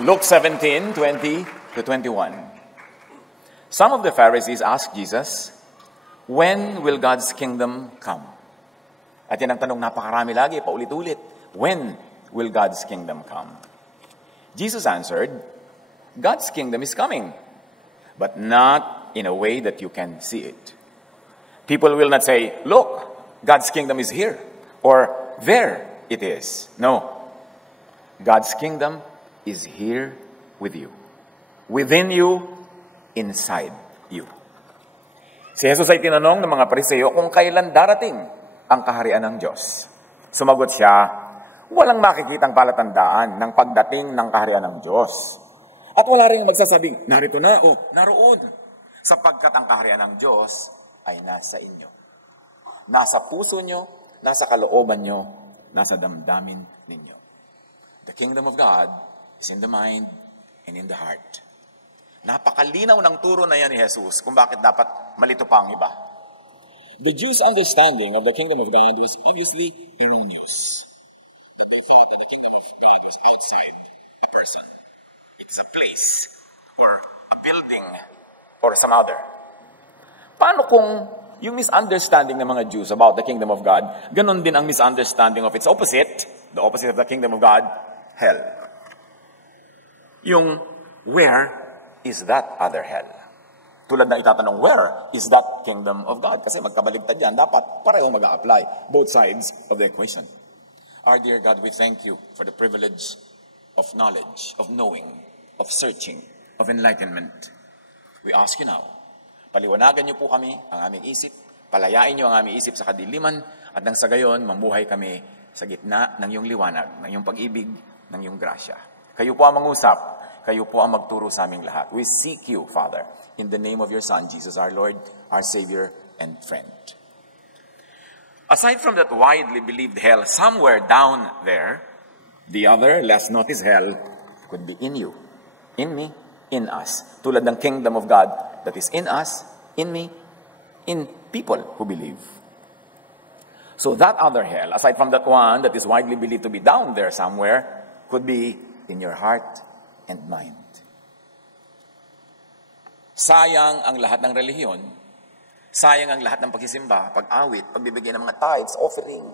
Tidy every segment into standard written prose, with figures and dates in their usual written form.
Luke 17:20 to 21. Some of the Pharisees asked Jesus, "When will God's kingdom come?" At yan ang tanong napakarami lagi, paulit-ulit. When will God's kingdom come? Jesus answered, God's kingdom is coming, but not in a way that you can see it. People will not say, "Look, God's kingdom is here," or "There it is." No. God's kingdom is here with you. Within you, inside you. Si Jesus ay tinanong ng mga Pariseo kung kailan darating ang kaharian ng Diyos. Sumagot siya, walang makikitang palatandaan ng pagdating ng kaharian ng Diyos. At wala rin magsasabing, narito na o naroon, sapagkat ang kaharian ng Diyos ay nasa inyo. Nasa puso nyo, nasa kalooban nyo, nasa damdamin ninyo. The kingdom of God is in the mind and in the heart. Napakalinaw ng turo na yan ni Jesus kung bakit dapat malito pa ang iba. The Jews' understanding of the kingdom of God was obviously erroneous. But they thought that the kingdom of God was outside a person. It's a place or a building or some other. Paano kung yung misunderstanding ng mga Jews about the kingdom of God, ganun din ang misunderstanding of its opposite, the opposite of the kingdom of God, hell. Yung, where is that other hell? Tulad na itatanong, where is that kingdom of God? Kasi magkabaligtad yan, dapat pareho mag-a-apply, both sides of the equation. Our dear God, we thank you for the privilege of knowledge, of knowing, of searching, of enlightenment. We ask you now, paliwanagan niyo po kami ang aming isip, palayain niyo ang aming isip sa kadiliman, at nang sa gayon, mamuhay kami sa gitna ng iyong liwanag, ng iyong pag-ibig, ng iyong grasya. Kayo po ang mangusap, kayo po ang magturo sa aming lahat. We seek you, Father, in the name of your Son, Jesus, our Lord, our Savior, and friend. Aside from that widely believed hell somewhere down there, the other, less noticed hell, could be in you, in me, in us. Tulad ng kingdom of God that is in us, in me, in people who believe. So that other hell, aside from that one that is widely believed to be down there somewhere, could be in your heart and mind. Sayang ang lahat ng relihiyon, sayang ang lahat ng pagsisimba, pag-awit, pagbibigay ng mga tithes, offering,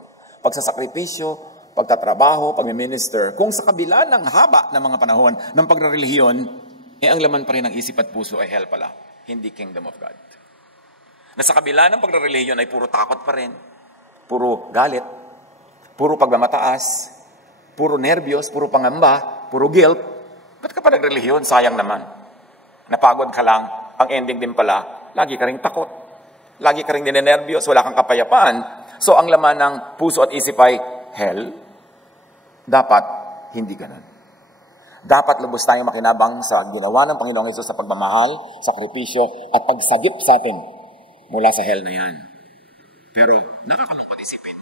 pagsasakripisyo, pagtatrabaho, pagmiminister, kung sa kabila ng haba ng mga panahon ng pagrelihiyon, ang laman pa rin ng isip at puso ay hell pala, hindi kingdom of God. Na sa kabila ng pagrelihiyon ay puro takot pa rin, puro galit, puro pagmamataas, puro nervyos, puro pangamba, puro guilt. Ba't ka pa nagrelihiyon? Sayang naman. Napagod ka lang, ang ending din pala, lagi ka ring takot. Lagi ka ring ninenervyos, wala kang kapayapaan. So ang laman ng puso at isip ay hell. Dapat hindi ganun. Dapat lubos tayong makinabang sa ginawa ng Panginoong Hesus sa pagmamahal, sakripisyo, at pagsagip sa atin mula sa hell na yan. Pero nakakalungkot isipin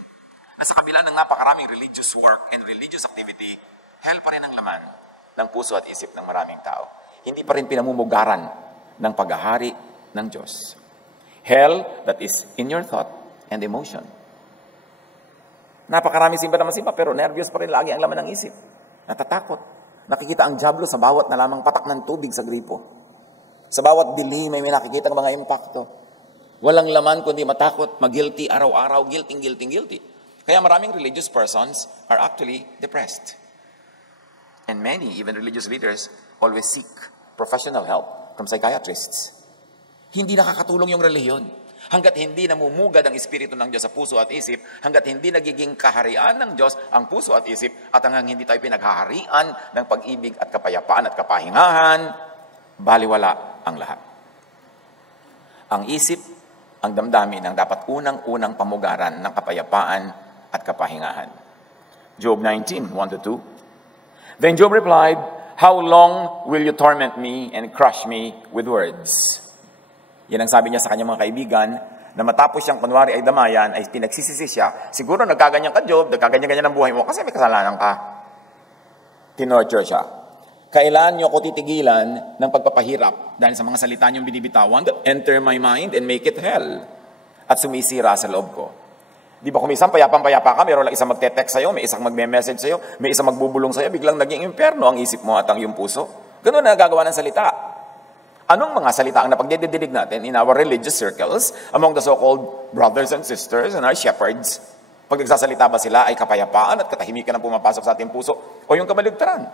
na sa kabila ng napakaraming religious work and religious activity, hell pa rin ang laman ng puso at isip ng maraming tao. Hindi pa rin pinamumugaran ng paghahari ng Diyos. Hell that is in your thought and emotion. Napakarami simba naman simba, pero nervyos pa rin lagi ang laman ng isip. Natatakot. Nakikita ang dyablo sa bawat na lamang patak ng tubig sa gripo. Sa bawat dilim may nakikita ng mga impacto. Walang laman kundi matakot, mag-guilty, araw-araw, guilty. Kaya maraming religious persons are actually depressed. And many, even religious leaders, always seek professional help from psychiatrists. Hindi nakakatulong yung relihiyon. Hanggat hindi namumugad ang espiritu ng Diyos sa puso at isip, hanggat hindi nagiging kaharian ng Diyos ang puso at isip, at hanggang hindi tayo pinaghaharian ng pag-ibig at kapayapaan at kapahingahan, baliwala ang lahat. Ang isip, ang damdamin ang dapat unang-unang pamugaran ng kapayapaan at kapahingahan. Job 19, 1-2. Then Job replied, "How long will you torment me and crush me with words?" Yan ang sabi niya sa kanyang mga kaibigan, na matapos siyang kunwari ay damayan, ay pinagsisisi siya. Siguro nagkaganyan ka, Job, nagkaganyan-ganyan ang buhay mo kasi may kasalanan ka. Tinorture siya. Kailan niyo ako titigilan ng pagpapahirap dahil sa mga salita niyong binibitawan that enter my mind and make it hell at sumisira sa loob ko? Di ba kung isang payapang-payapa ka, mayroon lang isang magte-text sa'yo, may isang magme-message sa'yo, may isang magbubulong sa'yo, biglang naging impyerno ang isip mo at ang iyong puso. Ganun na nagagawa ng salita. Anong mga salita ang napagdididig natin in our religious circles, among the so-called brothers and sisters and our shepherds? Pag nagsasalita ba sila ay kapayapaan at katahimikan ang pumapasok sa ating puso o yung kabaligtaran?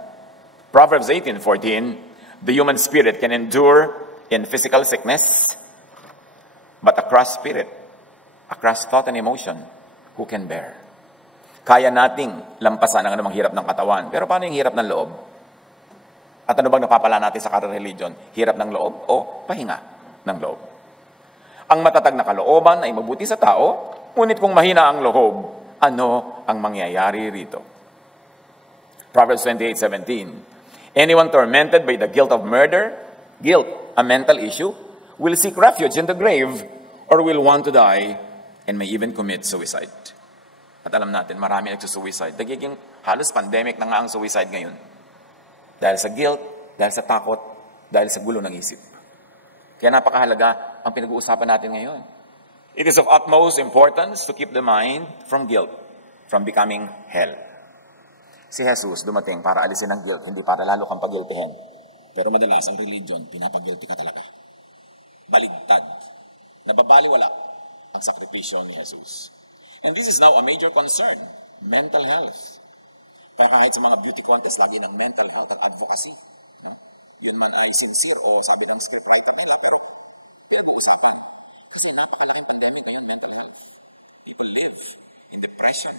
Proverbs 18:14, the human spirit can endure in physical sickness, but a crushed spirit, a crushed thought and emotion, who can bear? Kaya nating lampasan ang anumang hirap ng katawan, pero paano yung hirap ng loob? At ano bang napapala natin sa religion? Hirap ng loob o pahinga ng loob? Ang matatag na kalooban ay mabuti sa tao, ngunit kung mahina ang loob, ano ang mangyayari rito? Proverbs 28:17, anyone tormented by the guilt of murder, guilt, a mental issue, will seek refuge in the grave or will want to die and may even commit suicide. At alam natin, marami nagsusuicide. Nagiging halos pandemic na nga ang suicide ngayon. Dahil sa guilt, dahil sa takot, dahil sa gulo ng isip. Kaya napakahalaga ang pinag-uusapan natin ngayon. It is of utmost importance to keep the mind from guilt, from becoming hell. Si Jesus dumating para alisin ang guilt, hindi para lalo kang pag-guiltihin. Pero madalas ang religion, pinapag-guilty ka talaga. Baligtad. Nababaliwala ang sakripisyo ni Jesus. And this is now a major concern, mental health. Kaya kahit sa mga beauty contest, lagi ng mental health at advocacy. No? Yun man ay sincere o sabi ng scriptwriter nila, pero pinag-uusapan. Kasi napakalaking pandemic ngayon, mental health. People live in depression.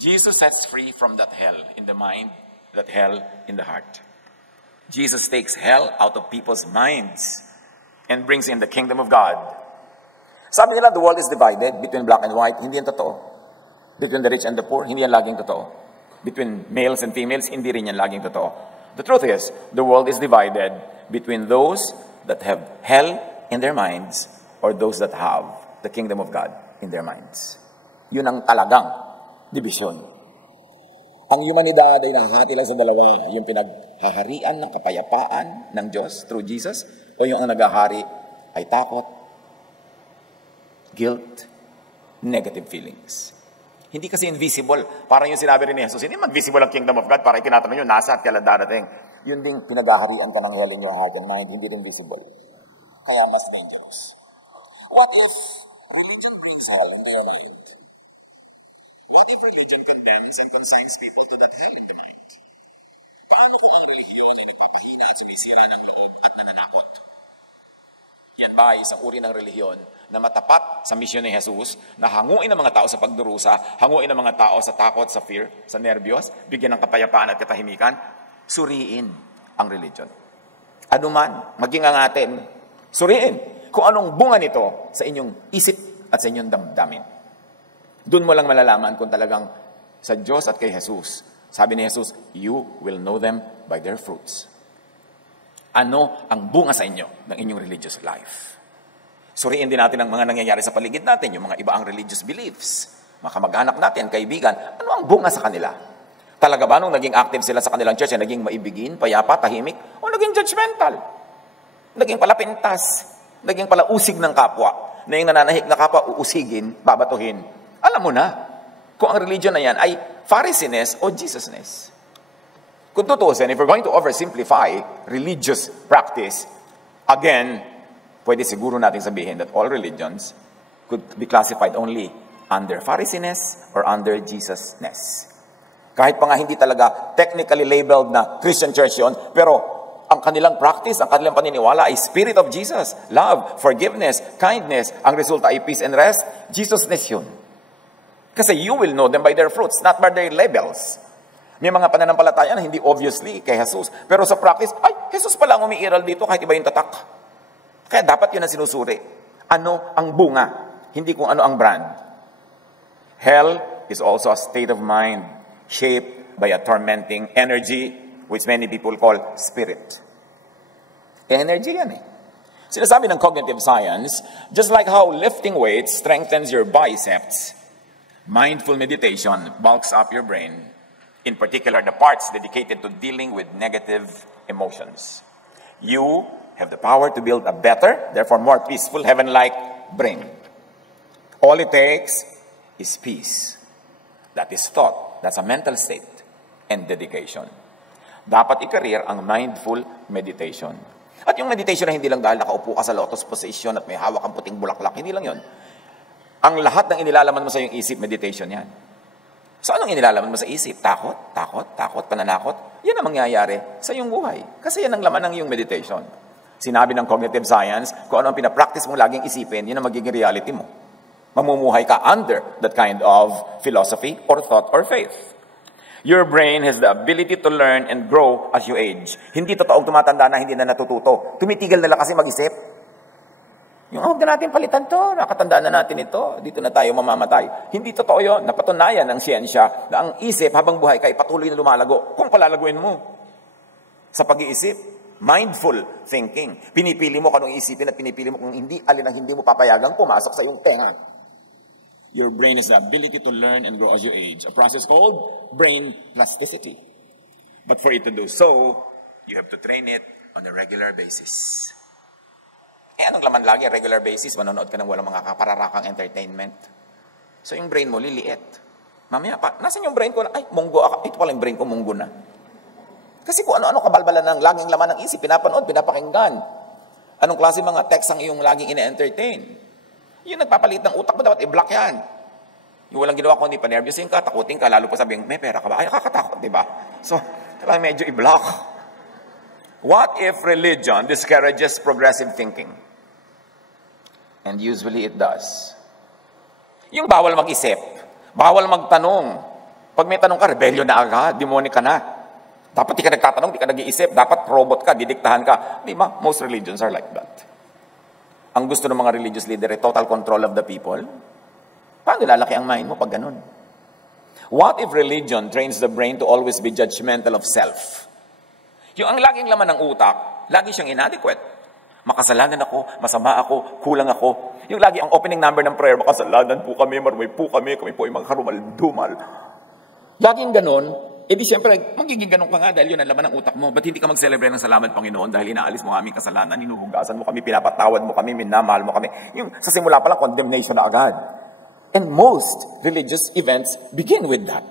Jesus sets free from that hell in the mind, that hell in the heart. Jesus takes hell out of people's minds and brings in the kingdom of God. Sabi nila, the world is divided between black and white. Hindi yan totoo. Between the rich and the poor, hindi yan laging totoo. Between males and females, hindi rin yan laging totoo. The truth is, the world is divided between those that have hell in their minds or those that have the kingdom of God in their minds. Yun ang talagang division. Ang humanidad ay nahahati lang sa dalawa, yung pinaghaharian ng kapayapaan ng Diyos through Jesus o yung ang naghahari ay takot, guilt, negative feelings. Hindi kasi invisible. Parang yung sinabi rin ni Jesus, hindi mag-visible ang kingdom of God para itinatanong yun, nasa at kailan darating. Yun ding pinaghaharian ka ng hell in your heart and mind, hindi rin visible. Kaya mas dangerous. What if religion brings hell in their mind? What if religion condemns and consigns people to that hell in the mind? Paano kung ang relihiyon ay nagpapahina at sumisira ng loob at nananakot? Yan ba ay isang uri ng relihiyon na matapat sa misyon ni Jesus, na hanguin ang mga tao sa pagdurusa, hanguin ang mga tao sa takot, sa fear, sa nervyos, bigyan ng kapayapaan at katahimikan, suriin ang religion. Ano man, maging ang atin, suriin kung anong bunga nito sa inyong isip at sa inyong damdamin. Doon mo lang malalaman kung talagang sa Diyos at kay Jesus. Sabi ni Jesus, you will know them by their fruits. Ano ang bunga sa inyo ng inyong religious life? Suriin din natin ang mga nangyayari sa paligid natin, yung mga iba ang religious beliefs. Mga kamag-anak natin, kaibigan, ano ang bunga sa kanila? Talaga ba nung naging active sila sa kanilang church, ay naging maibigin, payapa, tahimik, o naging judgmental? Naging pala pintas, naging pala usig ng kapwa, na yung nananahik na kapwa, uusigin, babatuhin. Alam mo na, kung ang religion na yan ay Pharisees o Jesusness. Kung tutusin, if we're going to oversimplify religious practice, again, pwede siguro natin sabihin that all religions could be classified only under Pharisees or under Jesusness. Kahit pa nga hindi talaga technically labeled na Christian church yun, pero ang kanilang practice, ang kanilang paniniwala ay Spirit of Jesus, love, forgiveness, kindness. Ang resulta ay peace and rest. Jesusness yun. Kasi you will know them by their fruits, not by their labels. May mga pananampalataya na hindi obviously kay Jesus, pero sa practice, ay, Jesus pala ang umiiral dito kahit iba yung tatak. Kaya dapat yun ang sinusuri. Ano ang bunga, hindi kung ano ang brand. Hell is also a state of mind shaped by a tormenting energy which many people call spirit. Energy yan eh. Sinasabi ng cognitive science, just like how lifting weights strengthens your biceps, mindful meditation bulks up your brain, in particular the parts dedicated to dealing with negative emotions. You have the power to build a better, therefore more peaceful, heaven-like brain. All it takes is peace. That is thought. That's a mental state and dedication. Dapat i-career ang mindful meditation. At yung meditation na hindi lang dahil nakaupo ka sa lotus position at may hawak ang puting bulaklak, hindi lang yon. Ang lahat ng inilalaman mo sa iyong isip, meditation yan. So anong inilalaman mo sa isip? Takot, pananakot. Yan ang mangyayari sa iyong buhay. Kasi yan ang laman ng iyong meditation. Sinabi ng cognitive science, kung ano ang pinapractice mong laging isipin, yun ang magiging reality mo. Mamumuhay ka under that kind of philosophy or thought or faith. Your brain has the ability to learn and grow as you age. Hindi totoong tumatanda na hindi na natututo. Tumitigil na lang kasi mag-isip. Yung huwag na natin palitan to, nakatandaan na natin ito, dito na tayo mamamatay. Hindi totoo yun. Napatunayan ng siyensya na ang isip habang buhay ka ay patuloy na lumalago. Kung palalaguin mo sa pag-iisip, mindful thinking. Pinipili mo kung anong isipin at pinipili mo kung hindi, alin ang hindi mo papayagang pumasok sa iyong tenga. Your brain has the ability to learn and grow as you age. A process called brain plasticity. But for it to do so, you have to train it on a regular basis. Anong laman lagi? Regular basis, manonood ka ng walang mga kapararakang entertainment. So yung brain mo, liliit. Mamaya pa, nasan yung brain ko? Ay, munggo ako. Ito pala yung brain ko, munggo na. Kasi kung ano-ano kabalbalan ng laging laman ng isip, pinapanood, pinapakinggan. Anong klase mga text ang iyong laging ine-entertain? Yung nagpapalit ng utak mo, dapat i-block yan. Yung walang ginawa ko, hindi pa nervyusin ka, takutin ka, lalo pa sabihin, may pera ka ba? Ay, nakakatakot, di ba? So, kailangan medyo i-block. What if religion discourages progressive thinking? And usually it does. Yung bawal mag-isip, bawal magtanong. Pag may tanong ka, rebellion na agad, demonic ka na. Dapat di ka nagtatanong, di ka nag-iisip, dapat robot ka, didiktahan ka. Di ba? Most religions are like that. Ang gusto ng mga religious leader ay total control of the people. Paano lalaki ang mind mo pag ganun? What if religion trains the brain to always be judgmental of self? Yung ang laging laman ng utak, lagi siyang inadequate. Makasalanan ako, masama ako, kulang ako. Yung lagi ang opening number ng prayer, makasalanan po kami, marumay po kami po ay mga karumal-dumal. Laging ganun. Eh di siyempre, magiging ganun ka nga dahil yun ang laman ng utak mo. Ba't hindi ka mag-celebrate ng salamat, Panginoon, dahil inaalis mo aming kasalanan, hinuhugasan mo kami, pinapatawad mo kami, minamahal mo kami. Yung sa simula pa lang, condemnation na agad. And most religious events begin with that.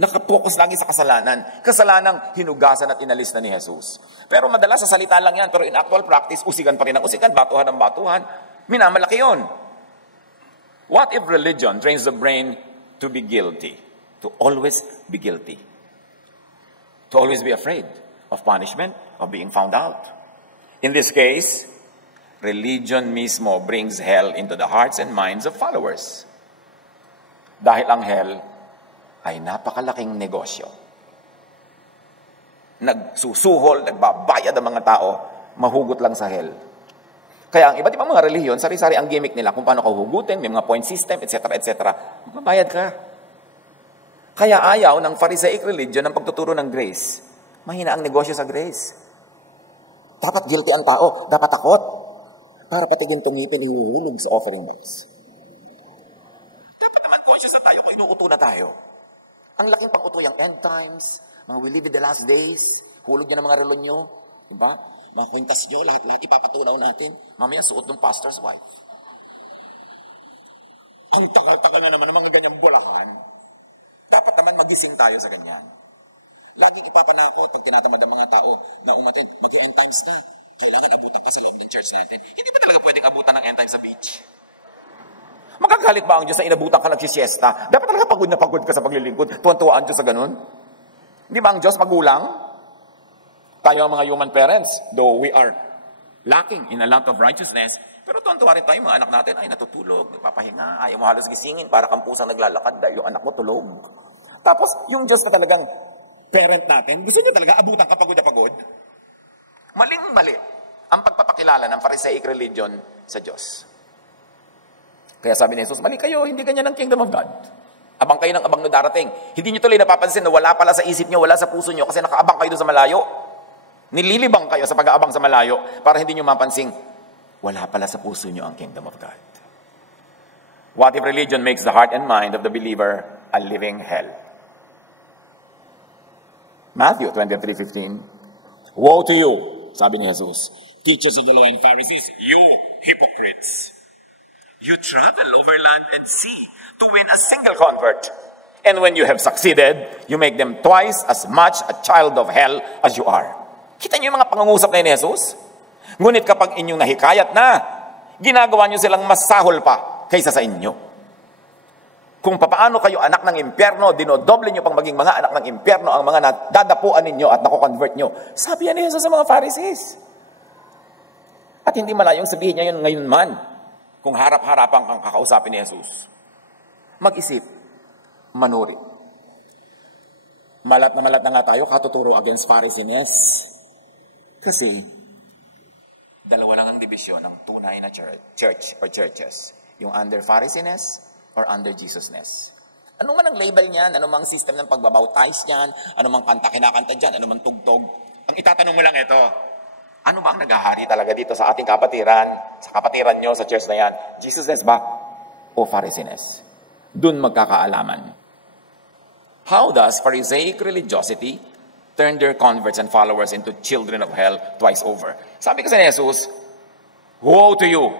Nakapokus lagi sa kasalanan. Kasalanang hinugasan at inalis na ni Jesus. Pero madalas sa salita lang yan, pero in actual practice, usigan pa rin ang usigan, batuhan ang batuhan. Minamalaki yun. What if religion trains the brain to be guilty? To always be guilty. To always be afraid of punishment, of being found out. In this case, religion mismo brings hell into the hearts and minds of followers. Dahil ang hell ay napakalaking negosyo. Nagsusuhol, nagbabayad ang mga tao, mahugot lang sa hell. Kaya ang iba't ibang mga relihiyon, sari-sari ang gimmick nila kung paano ka hugutin, may mga point system, etc., etc. Mabayad ka. Kaya ayaw ng Pharisaic religion ng pagtuturo ng grace. Mahina ang negosyo sa grace. Dapat guilty ang tao, dapat takot. Para pati din tumipin ihuhulog sa offering box. Dapat naman conscious na tayo kung inuuto na tayo. Ang laking panguto yung end times, mga we live in the last days, hulog niya ng mga relo nyo, diba? Mga kwintas nyo, lahat-lahat ipapatunaw natin. Mamaya suot ng pastor's wife. Ang takal-takal na naman ng mga ganyang bulakan. Dapat naman magising tayo sa ganyan. Laging ipapanakot pag tinatamad ang mga tao na umatin, mag-end times na. Kailangan abutan pa sa loob ng church natin. Hindi ba talaga pwedeng abutan ng end times sa beach? Magagalit ba ang Diyos na inabutan ka nagsisiesta? Dapat talaga pagod na pagod ka sa paglilingkod. Tuwan-tuwaan Diyos sa ganun. Hindi ba ang Diyos magulang? Tayo ang mga human parents, though we are lacking in a lot of righteousness, pero tuwan-tuwa rin tayo, mga anak natin ay natutulog, nagpapahinga, ayaw mo halos gisingin para kang pusang naglalakad dahil yung anak mo tulog. Tapos, yung Diyos na talagang parent natin, gusto niya talaga abutan ka pagod na pagod? Maling-mali ang pagpapakilala ng Pharisaic religion sa Diyos. Kaya sabi ni Jesus, mali kayo, hindi ganyan ang kingdom of God. Abang kayo ng abang na darating. Hindi nyo tuloy napapansin na wala pala sa isip nyo, wala sa puso nyo, kasi nakaabang kayo doon sa malayo. Nililibang kayo sa pag-aabang sa malayo para hindi nyo mapansing, wala pala sa puso nyo ang kingdom of God. What if religion makes the heart and mind of the believer a living hell? Matthew 23:15. Woe to you, sabi ni Jesus, teachers of the law and Pharisees, you hypocrites! You travel over land and sea to win a single convert. And when you have succeeded, you make them twice as much a child of hell as you are. Kita niyo yung mga pangungusap na ni Jesus? Ngunit kapag inyong nahikayat na, ginagawa niyo silang masahol pa kaysa sa inyo. Kung papaano kayo anak ng impyerno, dinodoble niyo pang maging mga anak ng impyerno ang mga nadadapuan ninyo at nako-convert niyo. Sabi yan ni Jesus sa mga Pharisees. At hindi malayong sabihin niya yun ngayon man. Kung harap-harapan kang kakausapin ni Jesus, mag-isip, manuri. Malat na nga tayo, katuturo against Pharisees. Kasi, dalawa lang ang dibisyon ng tunay na church or churches. Yung under Pharisees or under Jesusness. Ano man ang label niyan, ano mang system ng pagbabautize niyan, ano mang kanta kinakanta dyan, ano mang tugtog. Ang itatanong mo lang ito, ano ba ang naghahari talaga dito sa ating kapatiran? Sa kapatiran nyo, sa church na yan? Jesusness ba? O Pharisees? Doon magkakaalaman. How does Pharisaic religiosity turn their converts and followers into children of hell twice over? Sabi kasi ni Jesus, woe to you!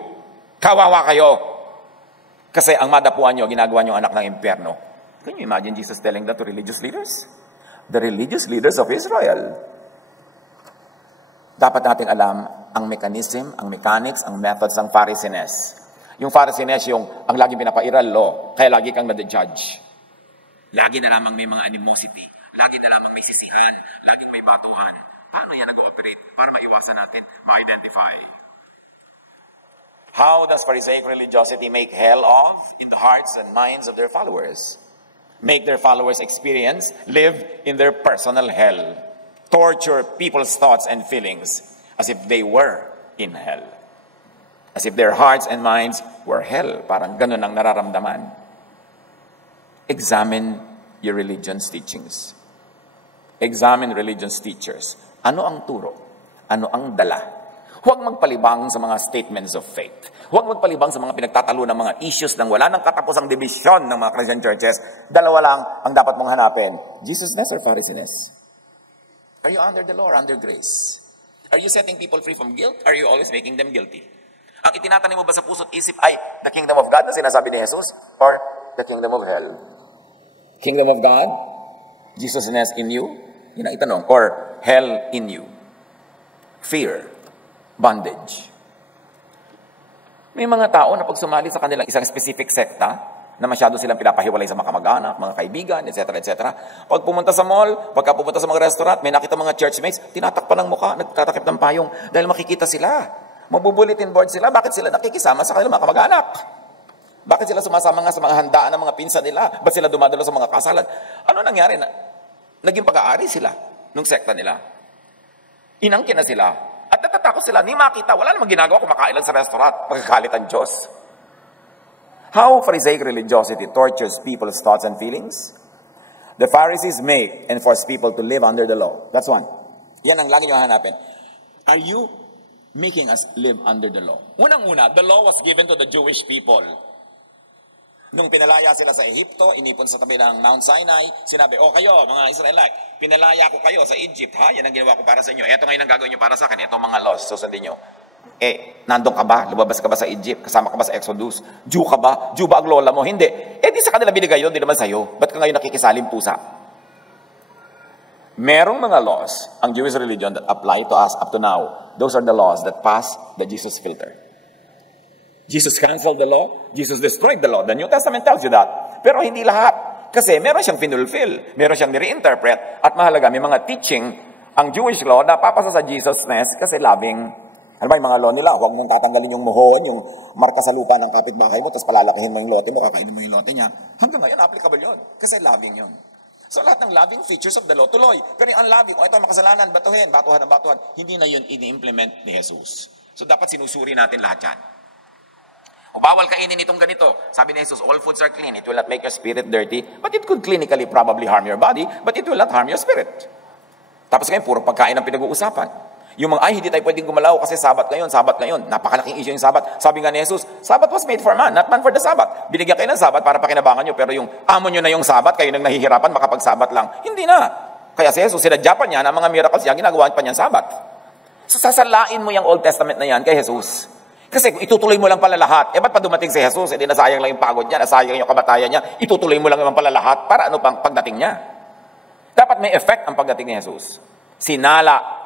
Kawawa kayo! Kasi ang madapuan nyo, ginagawa nyo anak ng impyerno. Can you imagine Jesus telling that to religious leaders? The religious leaders of Israel. Dapat nating alam ang mechanism, ang mechanics, ang methods ng Pharisees. Yung Pharisees, yung ang laging pinapairal law, kaya lagi kang nade-judge. Lagi na lamang may mga animosity, lagi na lamang may sisihan, laging may batuhan. Paano yan nag-ooperate para maiwasan natin, ma-identify? How does Pharisaic religiosity make hell of in the hearts and minds of their followers? Make their followers experience, live in their personal hell. Torture people's thoughts and feelings as if they were in hell. As if their hearts and minds were hell. Parang ganun ang nararamdaman. Examine your religion's teachings. Examine religion's teachers. Ano ang turo? Ano ang dala? Huwag magpalibang sa mga statements of faith. Huwag magpalibang sa mga pinagtatalo ng mga issues nang wala ng katapusang division ng mga Christian churches. Dalawa lang ang dapat mong hanapin. Jesusness or Pharisees? Are you under the law or under grace? Are you setting people free from guilt? Are you always making them guilty? Ang itinatanim mo ba sa puso't isip ay the kingdom of God na sinasabi ni Jesus or the kingdom of hell? Kingdom of God? Jesusness in you? Yun ang itanong. Or hell in you? Fear. Bondage. May mga tao na pag sumali sa kanilang isang specific sekta, na masyado silang pinapahiwalay sa mga kamag-anak, mga kaibigan, etc., etc. Pag pumunta sa mall, pagka pumunta sa mga restaurant, may nakita mga churchmates, tinatakpan ng mukha, nagtatakip ng payong dahil makikita sila. Magbubulletin board sila. Bakit sila nakikisama sa kanilang mga kamag-anak? Bakit sila sumasama nga sa mga handaan ng mga pinsan nila? Ba't sila dumadalo sa mga kasalan? Ano nangyari? Naging pag-aari sila nung sekta nila. Inangkin na sila. At natatakot sila, ni makita, wala namang ginagawa kumakain lang sa restaurant. Pagkakalit ang Diyos. How Pharisaic religiosity tortures people's thoughts and feelings? The Pharisees make and force people to live under the law. That's one. Yan ang lagi nyo hanapin. Are you making us live under the law? Unang-una, the law was given to the Jewish people. Nung pinalaya sila sa Ehipto, inipon sa tabi ng Mount Sinai, sinabi, kayo, mga Israelite, pinalaya ko kayo sa Egypt, ha? Yan ang ginawa ko para sa inyo. Ito ngayon ang gagawin nyo para sa akin. Itong mga laws, susundin nyo. Nandun ka ba? Lumabas ka ba sa Egypt? Kasama ka ba sa Exodus? Jew ka ba? Jew ba ang lola mo? Hindi. Di sa kanila binigay yun, di naman sa'yo. Ba't ka ngayon nakikisalim pusa? Merong mga laws, ang Jewish religion, that apply to us up to now. Those are the laws that pass the Jesus filter. Jesus canceled the law. Jesus destroyed the law. The New Testament tells you that. Pero hindi lahat. Kasi meron siyang finulfill. Meron siyang nire-interpret. At mahalaga, may mga teaching, ang Jewish law, napapasa sa Jesusness kasi loving. Ano ba yung mga law nila? Huwag mong tatanggalin yung muhon, yung marka sa lupa ng kapitbahay mo, tapos palalakihin mo yung lote mo, kakainin mo yung lote niya. Hanggang ngayon, applicable yun. Kasi loving yun. So lahat ng loving features of the law, tuloy. Pero yung unloving, ito makasalanan, batuhin, batuhan, hindi na yun ini-implement ni Jesus. So dapat sinusuri natin lahat yan. O bawal kainin itong ganito. Sabi ni Jesus, all foods are clean. It will not make your spirit dirty, but it could clinically probably harm your body, but it will not harm your spirit. Tapos ngayon, puro pagkain ang pinag-uusapan. Yung mga, hindi tayo pwedeng gumalaw kasi sabat ngayon. Napakalaking issue yung sabat. Sabi nga ni Jesus, sabat was made for man, not man for the sabat. Binigyan kayo ng sabat para pakinabangan nyo, pero yung amo nyo na yung sabat, kayo nang nahihirapan, makapag-sabat lang. Hindi na. Kaya si Jesus, sinadya pa niya na mga miracles niya, ginagawa pa niya sabat. So, sasalain mo yung Old Testament na yan kay Jesus. Kasi kung itutuloy mo lang pala lahat, ba't pa dumating si Jesus? Hindi nasayang lang yung pagod niya, nasayang yung kamatayan niya, itutuloy mo lang naman pala lahat, para ano pang pagdating niya? Dapat may effect ang pagdating ni Jesus. Sinala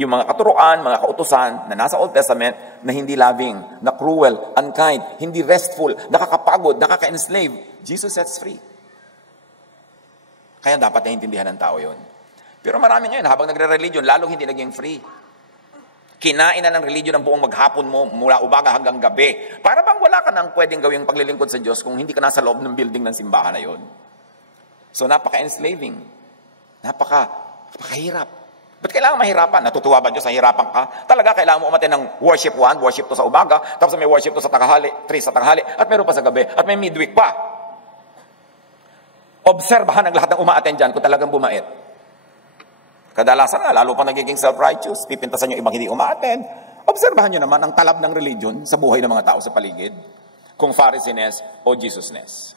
yung mga katuruan, mga kautusan na nasa Old Testament na hindi loving, na cruel, unkind, hindi restful, nakakapagod, nakaka-enslave. Jesus sets free. Kaya dapat naiintindihan ng tao yun. Pero marami ngayon, habang nagre-religion, lalong hindi naging free. Kinain na ng religion ang buong maghapon mo mula umaga hanggang gabi. Para bang wala ka nang pwedeng gawing paglilingkod sa Diyos kung hindi ka nasa loob ng building ng simbahan na yun. So napaka-enslaving. Napakahirap. Ba't kailangan mahirapan? Natutuwa ba Diyos sa hirapan ka? Talaga kailangan mo umatin ng worship 1, worship 2 sa umaga, tapos may worship 2 sa tanghali, 3 sa tanghali, at meron pa sa gabi, at may midweek pa. Obserbahan ang lahat ng umaattend dyan kung talagang bumait. Kadalasan nga, lalo pa nagiging self-righteous, pipintasan yung ibang hindi umaattend. Obserbahan nyo naman ang talab ng religion sa buhay ng mga tao sa paligid. Kung Pharisees o Jesusness.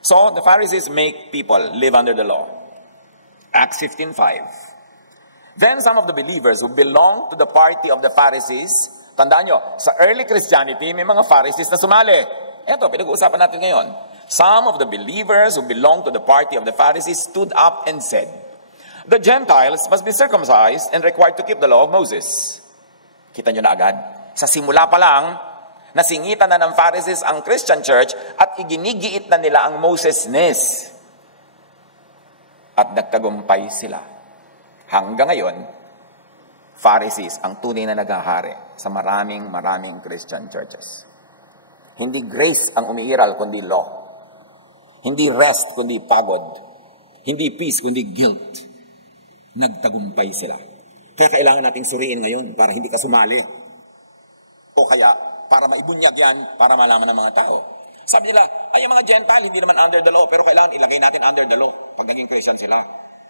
So, the Pharisees make people live under the law. Acts 15:5. Then some of the believers who belong to the party of the Pharisees, tandaan nyo, sa early Christianity, may mga Pharisees na sumali. Eto, pinag-uusapan natin ngayon. Some of the believers who belong to the party of the Pharisees stood up and said, the Gentiles must be circumcised and required to keep the law of Moses. Kita nyo na agad. Sa simula pa lang, nasingitan na ng Pharisees ang Christian church at iginigiit na nila ang Moses-ness. At nagtagumpay sila. Hanggang ngayon, Pharisees ang tunay na naghahari sa maraming Christian churches. Hindi grace ang umiiral, kundi law. Hindi rest, kundi pagod. Hindi peace, kundi guilt. Nagtagumpay sila. Kaya kailangan nating suriin ngayon para hindi ka sumali. O kaya, para maibunyag yan, para malaman ng mga tao. Sabi nila, ay yung mga Gentile, hindi naman under the law, pero kailangan ilagay natin under the law pag naging Christian sila.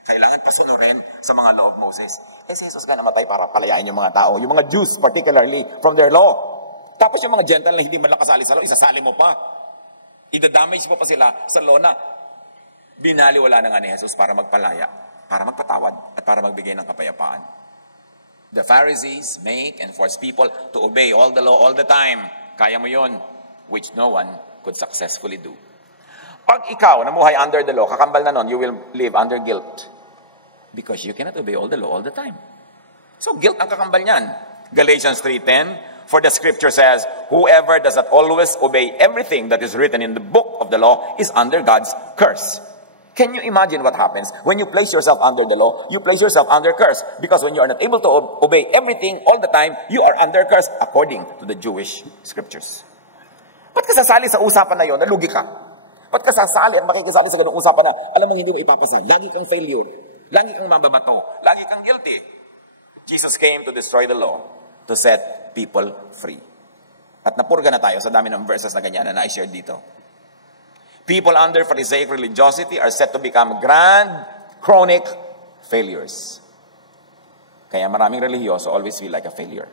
Kailangan pasunurin sa mga law of Moses. Si Jesus nga namatay para palayain yung mga tao. Yung mga Jews, particularly, from their law. Tapos yung mga Gentile na hindi man lang kasali sa law, isasali mo pa. Ida-damage mo pa sila sa law na binaliwala na nga ni Jesus para magpalaya, para magpatawad, at para magbigay ng kapayapaan. The Pharisees make and force people to obey all the law all the time. Kaya mo yun, which no one could successfully do. Pag ikaw namuhay under the law, kakambal na nun, you will live under guilt. Because you cannot obey all the law all the time. So guilt ang kakambal niyan. Galatians 3:10, for the scripture says, whoever does not always obey everything that is written in the book of the law is under God's curse. Can you imagine what happens when you place yourself under the law? You place yourself under curse. Because when you are not able to obey everything all the time, you are under curse according to the Jewish scriptures. Ba't ka sasali sa usapan na yun? Nalugi ka. Ba't ka sasali at makikisali sa ganung usapan na alam mong hindi mo ipapasa? Lagi kang failure. Lagi kang mababato. Lagi kang guilty. Jesus came to destroy the law, to set people free. At napurga na tayo sa dami ng verses na ganyan na na-share dito. People under Pharisaic religiosity are said to become grand, chronic failures. Kaya maraming religyoso always feel like a failure.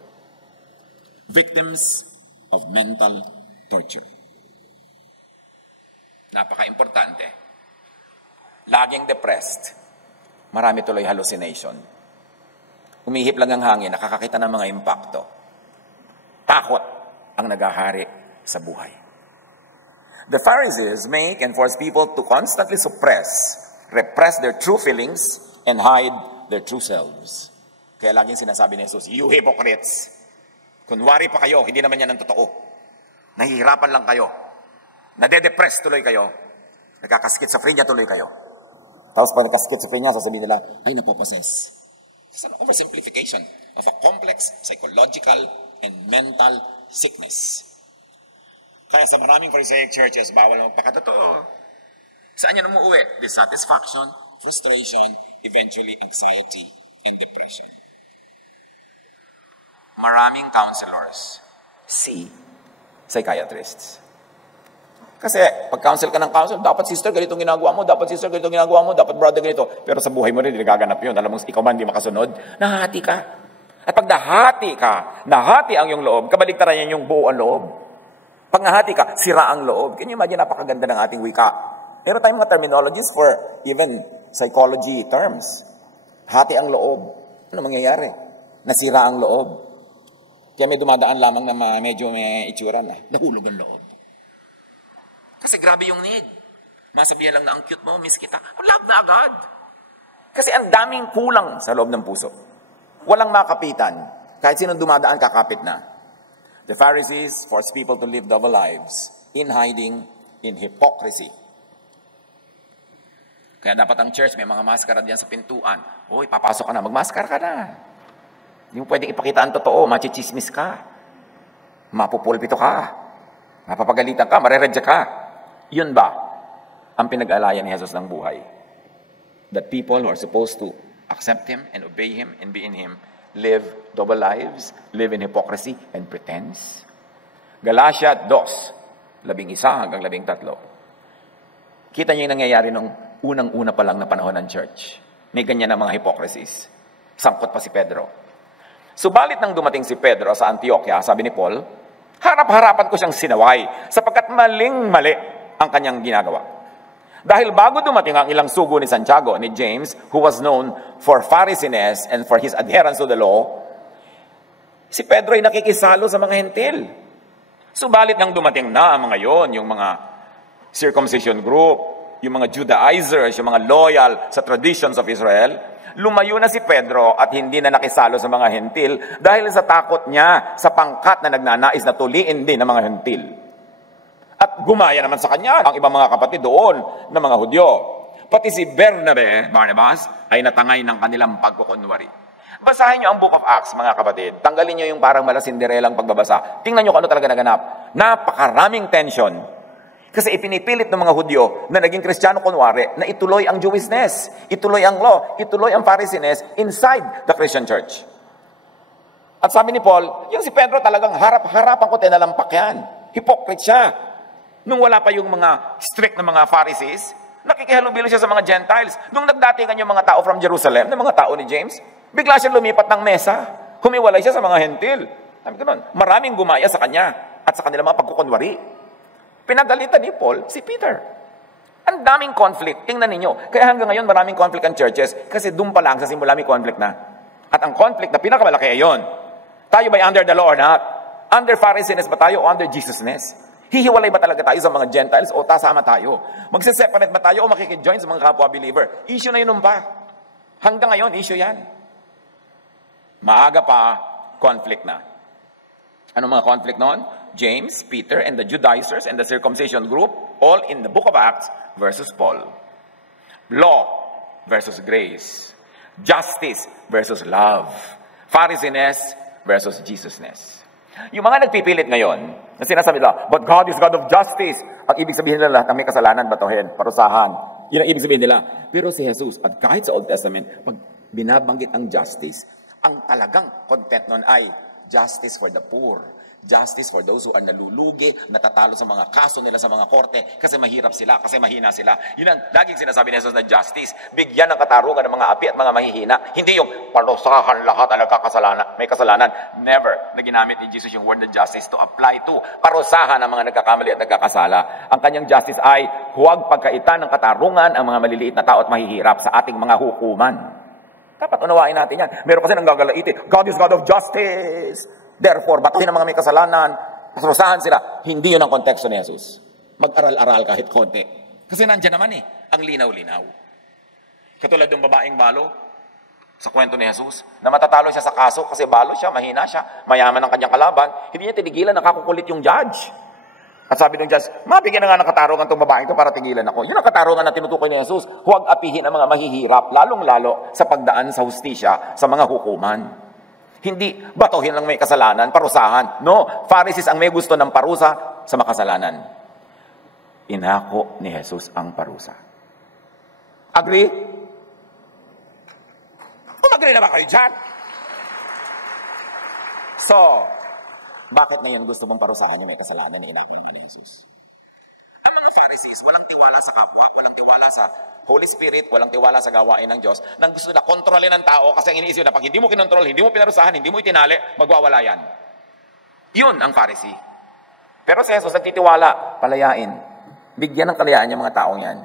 Victims of mental torture. Napaka-importante. Laging depressed. Marami tuloy hallucination. Umihip lang ang hangin, nakakakita ng mga impacto. Takot ang naghahari sa buhay. The Pharisees make and force people to constantly repress their true feelings, and hide their true selves. Kaya laging sinasabi ni Jesus, you hypocrites. Kunwari pa kayo, hindi naman yan ang totoo. Nahihirapan lang kayo. Nade-depress tuloy kayo. Nagkakaskitsophrenia tuloy kayo. Tapos pag nagkaskitsophrenia, sasabihin nila, ay napopossess. It's an oversimplification of a complex psychological and mental sickness. Kaya sa maraming Pharisaic churches, bawal magpakatotoo. Saan yan umuwi? Dissatisfaction, frustration, eventually anxiety, and depression. Maraming counselors, psychiatrists. Kasi pag counsel ka ng counsel, dapat sister ganitong ginagawa mo, dapat sister ganitong ginagawa mo, dapat brother ganito. Pero sa buhay mo rin, nagaganap yun. Alam mo, ikaw man di makasunod, nahati ka. At pag nahati ka, nahati ang iyong loob, kabaligtaran yan yung buo ang loob. Pag nahati ka, sira ang loob. Can you imagine, napakaganda ng ating wika. Meron tayong mga terminologies for even psychology terms. Hati ang loob. Ano mangyayari? Nasira ang loob. Kaya may dumadaan lamang na medyo may itsura na. Nahulog ang loob. Kasi grabe yung need. Masabihan lang na ang cute mo, miss kita. Love na agad. Kasi ang daming kulang sa loob ng puso. Walang makapitan. Kahit sinong dumadaan, kakapit na. The Pharisees forced people to live double lives in hiding, in hypocrisy. Kaya dapat ang church, may mga maskara diyan sa pintuan. Uy, papasok ka na, magmaskara ka na. Hindi mo pwedeng ipakita ang totoo, machichismis ka. Mapupulpito ka. Mapapagalitan ka, mareredya ka. Yun ba ang pinag-alayan ni Jesus ng buhay? That people who are supposed to accept Him and obey Him and be in Him live double lives, live in hypocrisy and pretense. Galatia 2, 11 hanggang 13. Kita niyo yung nangyayari nung unang-una pa lang na panahon ng church. May ganyan na mga hypocrisies. Sangkot pa si Pedro. Subalit nang dumating si Pedro sa Antioquia, sabi ni Paul, harap-harapan ko siyang sinaway sapagkat maling-mali ang kanyang ginagawa. Dahil bago dumating ang ilang sugo ni Santiago, ni James, who was known for Pharisees and for his adherence to the law, si Pedro ay nakikisalo sa mga hentil. Subalit nang dumating na ang mga yon, yung mga circumcision group, yung mga Judaizers, yung mga loyal sa traditions of Israel, lumayo na si Pedro at hindi na nakisalo sa mga hentil dahil sa takot niya sa pangkat na nagnanais na tuliin din ng mga hentil. At gumaya naman sa kanya ang ibang mga kapatid doon na mga Hudyo. Pati si Barnabas, ay natangay ng kanilang pagkukunwari. Basahin niyo ang Book of Acts, mga kapatid. Tanggalin niyo yung parang malasinderelang pagbabasa. Tingnan niyo kung ano talaga naganap. Napakaraming tension. Kasi ipinipilit ng mga Hudyo na naging Kristiyano kunwari na ituloy ang Jewishness, ituloy ang law, ituloy ang Pharisees inside the Christian church. At sabi ni Paul, yung si Pedro talagang harap-harapan ko tinalampak yan. Hypocrite siya. Nung wala pa yung mga strict na mga Pharisees, nakikihalubilo siya sa mga Gentiles. Nung nagdatingan yung mga tao from Jerusalem, ng mga tao ni James, bigla siya lumipat ng mesa. Humiwalay siya sa mga hentil. Sabi ko nun, maraming gumaya sa kanya at sa kanilang mga pagkukunwari. Pinagalitan ni Paul si Peter. Ang daming conflict. Tingnan ninyo. Kaya hanggang ngayon maraming conflict ang churches kasi doon pa lang sa simula may conflict na. At ang conflict na pinakamalaki ay yun. Tayo ba under the law or not? Under Pharisees ba tayo o under Jesusness? Hihiwalay ba talaga tayo sa mga Gentiles o tasama tayo? Magsiseparate ba tayo o makikijoin sa mga kapwa-believer? Issue na yun pa. Hanggang ngayon, issue yan. Maaga pa, conflict na. Ano mga conflict noon? James, Peter, and the Judaizers and the circumcision group, all in the book of Acts versus Paul. Law versus grace. Justice versus love. Pharisees versus Jesusness. Yung mga nagpipilit ngayon, na sinasabi nila, but God is God of justice. Ang ibig sabihin nila, lahat ng may kasalanan, batuhin, parusahan. Yun ang ibig sabihin nila. Pero si Jesus, at kahit sa Old Testament, pag binabanggit ang justice, ang talagang content nun ay justice for the poor. Justice for those who are nalulugi, natatalo sa mga kaso nila sa mga korte kasi mahirap sila, kasi mahina sila. Yun ang laging sinasabi ni Jesus na justice. Bigyan ng katarungan ng mga api at mga mahihina. Hindi yung parusahan lahat ang nagkakasalanan, may kasalanan. Never na ginamit ni Jesus yung word na justice to apply to parusahan ang mga nagkakamali at nagkakasala. Ang kanyang justice ay huwag pagkaitan ng katarungan ang mga maliliit na tao at mahihirap sa ating mga hukuman. Dapat unawain natin yan. Meron kasi nang gagalaitin, God is God of justice. Therefore, batuhin ang mga may kasalanan, parusahan sila. Hindi yun ang konteksto ni Jesus. Mag-aral-aral kahit konti. Kasi nandiyan naman ang linaw-linaw. Katulad ng babaeng balo, sa kwento ni Jesus, na matatalo siya sa kaso kasi balo siya, mahina siya, mayaman ang kanyang kalaban, hindi niya tinigilan, nakakukulit yung judge. At sabi ng judge, mabigyan na nga ng katarungan itong babaeng ito para tigilan ako. Yun ang katarungan na tinutukoy ni Jesus. Huwag apihin ang mga mahihirap, lalong-lalo sa pagdaan sa hustisya sa mga hukuman. Hindi batuhin lang may kasalanan, parusahan. No, Pharisees ang may gusto ng parusa sa makasalanan. Inako ni Jesus ang parusa. Agree? Agree na ba kayo dyan? So, bakit ngayon gusto mong parusahan yung may kasalanan na inako ni Jesus? Ang mga Pharisees, walang tiwala sa kapwa, walang tiwala sa Holy Spirit, walang tiwala sa gawain ng Diyos, nang gusto na kontrolin ng tao kasi ang iniisip na pag hindi mo kinontrol, hindi mo pinarusahan, hindi mo itinali, magwawala yan. Yun ang Pharisee. Pero si Jesus nagtitiwala, palayain. Bigyan ng kalayaan yung mga taong yan.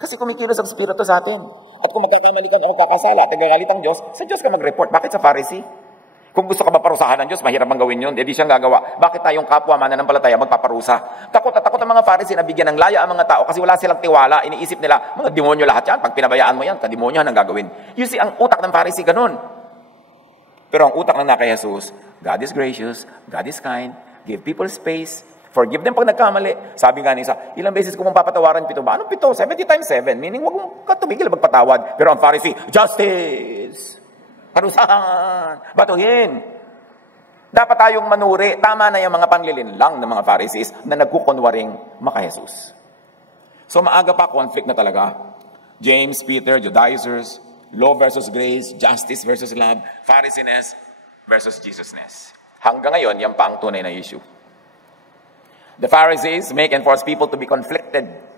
Kasi kumikilos ang Espiritu sa atin. At kung magkakamali ka o magkakasala at nagagalit ang Diyos, sa Diyos ka mag-report. Bakit sa Pharisee? Kung gusto ka maparusahan ng Diyos, mahirap bang gawin yun? Di siyang gagawa. Bakit tayong kapwa mananampalataya magpaparusa? Takot at takot ang mga Pharisee na bigyan ng laya ang mga tao kasi wala silang tiwala. Iniisip nila, mga demonyo lahat yan. Pag pinabayaan mo yan, kademonyo ang gagawin. You see, ang utak ng Pharisee ganun. Pero ang utak ng kay Jesus, God is gracious, God is kind, give people space, forgive them pag nagkamali. Sabi nga ni isa, ilang beses ko mong papatawaran 7 ba? Anong 7? 70 times 7. Meaning, wag mong katumigil magpatawad. Pero ang Pharisee, justice! Parusahan! Batuhin! Dapat tayong manuri. Tama na yung mga panglilinlang ng mga Pharisees na nagkukunwaring maka-Jesus. So maaga pa, conflict na talaga. James, Peter, Judaizers, law versus grace, justice versus love, Pharisees versus Jesusness. Hanggang ngayon, yan pa ang tunay na issue. The Pharisees make and force people to be conflicted.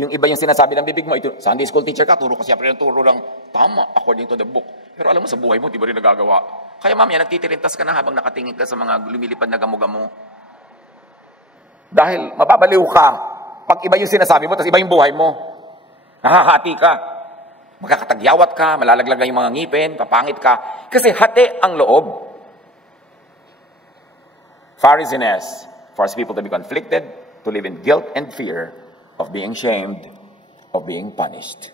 Yung iba yung sinasabi ng bibig mo, ito, Sunday school teacher ka, turo ka siya, pero turo lang tama according to the book. Pero alam mo, sa buhay mo, di ba rin nagagawa? Kaya mamaya, nagtitirintas ka na habang nakatingin ka sa mga lumilipad na gamo-gamo. Dahil mababaliw ka pag iba yung sinasabi mo, tapos iba yung buhay mo. Nahahati ka. Magkakatagyawat ka, malalaglag yung mga ngipin, papangit ka. Kasi hati ang loob. Pharisees force people to be conflicted, to live in guilt and fear of being shamed, of being punished.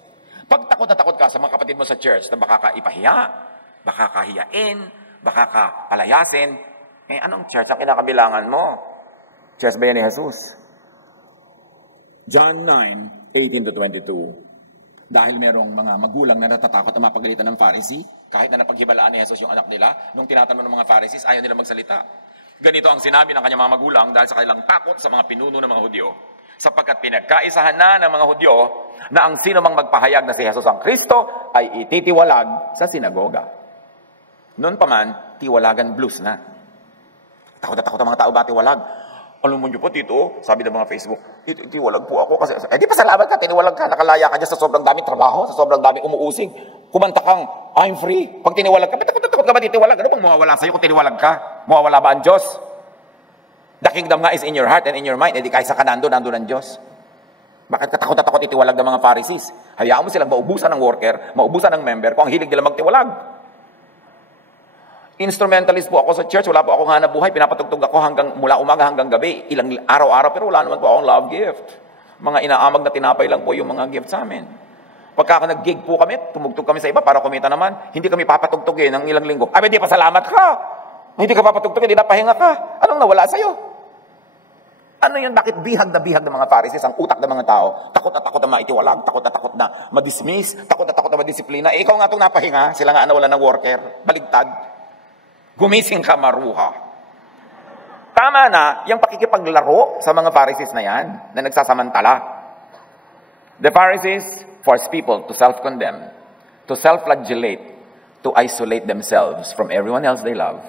Pag takot na takot ka sa mga kapatid mo sa church na baka ka ipahiya, baka kahiyain, baka ka palayasin, anong church ang kinakabilangan mo? Church ba yan ni Jesus? John 9:18-22. Dahil merong mga magulang na natatakot na mapagalitan ng Pharisee, kahit na napaghibalaan ni Jesus yung anak nila, nung tinatanong ng mga Pharisees, ayaw nila magsalita. Ganito ang sinabi ng kanyang mga magulang dahil sa kanilang takot sa mga pinuno ng mga Hudyo. Sapagkat pinagkaisahan na ng mga Hudyo na ang sino mang magpahayag na si Jesus ang Kristo ay ititiwalag sa sinagoga. Noon pa man, tiwalagan blues na. Takot na takot ang mga tao ba tiwalag? Alam mo niyo po, Tito, sabi ng mga Facebook, tiwalag po ako kasi, di pa salamat ka, tiniwalag ka, nakalaya ka dyan sa sobrang dami trabaho, sa sobrang dami umuusig. Kumanta kang, I'm free. Pag tiniwalag ka, takot ka ba titiwalag? Ano bang mawawala sa'yo kung tiniwalag ka? Mawawala ba ang Diyos? The kingdom nga is in your heart and in your mind. Di kaysa ka nandun ang Diyos. Bakit katakot na takot itiwalag ng mga Pharisees? Hayaan mo silang maubusan ng worker, maubusan ng member, kung ang hilig nila magtiwalag. Instrumentalist po ako sa church, wala po akong hanap buhay, pinapatugtog ako mula umaga hanggang gabi, ilang araw-araw, pero wala naman po akong love gift. Mga inaamag na tinapay lang po yung mga gift sa amin. Pagka nag-gig po kami, tumugtog kami sa iba para kumita naman, hindi kami papatugtogin ng ilang linggo. Ay, hindi pa salamat ka! Hindi ka papatugtogin, hindi napahinga ka. Anong nawala sa'yo? Ano yun? Bakit bihag ng mga Pharisees ang utak ng mga tao? Takot na maitiwalag, takot na madismiss, takot na madisiplina. Ikaw nga itong napahinga, sila nga nawala ng worker, baligtad. Gumising ka, maruha. Tama na, yung pakikipaglaro sa mga Pharisees na yan, na nagsasamantala. The Pharisees force people to self-condemn, to self-flagellate, to isolate themselves from everyone else they love.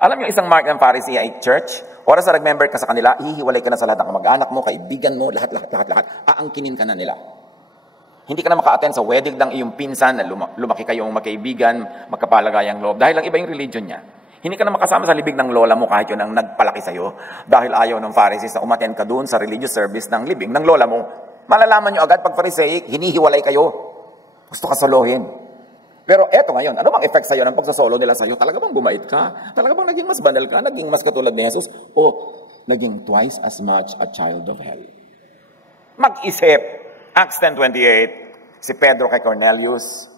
Alam niyo, isang mark ng Pharisee ay church, oras na nag-member ka sa kanila, hihiwalay ka na sa lahat ng kamag-anak mo, kaibigan mo, lahat. Aangkinin ka na nila. Hindi ka na maka-attend sa wedding ng iyong pinsan na lumaki kayong magkaibigan, magkapalagayang loob. Dahil lang iba yung religion niya. Hindi ka na makasama sa libig ng lola mo kahit yun ang nagpalaki sa'yo. Dahil ayaw ng Pharisees na umattend ka doon sa religious service ng libing ng lola mo. Malalaman nyo agad pag Pharisaic, hinihiwalay kayo. Gusto ka solohin. Pero eto ngayon, ano bang effect sa'yo ng pagsasolo nila sa'yo? Talaga bang bumait ka? Talaga bang naging mas banal ka? Naging mas katulad ni Jesus? O naging twice as much a child of hell? Mag-isip. Acts 10:28, si Pedro kay Cornelius,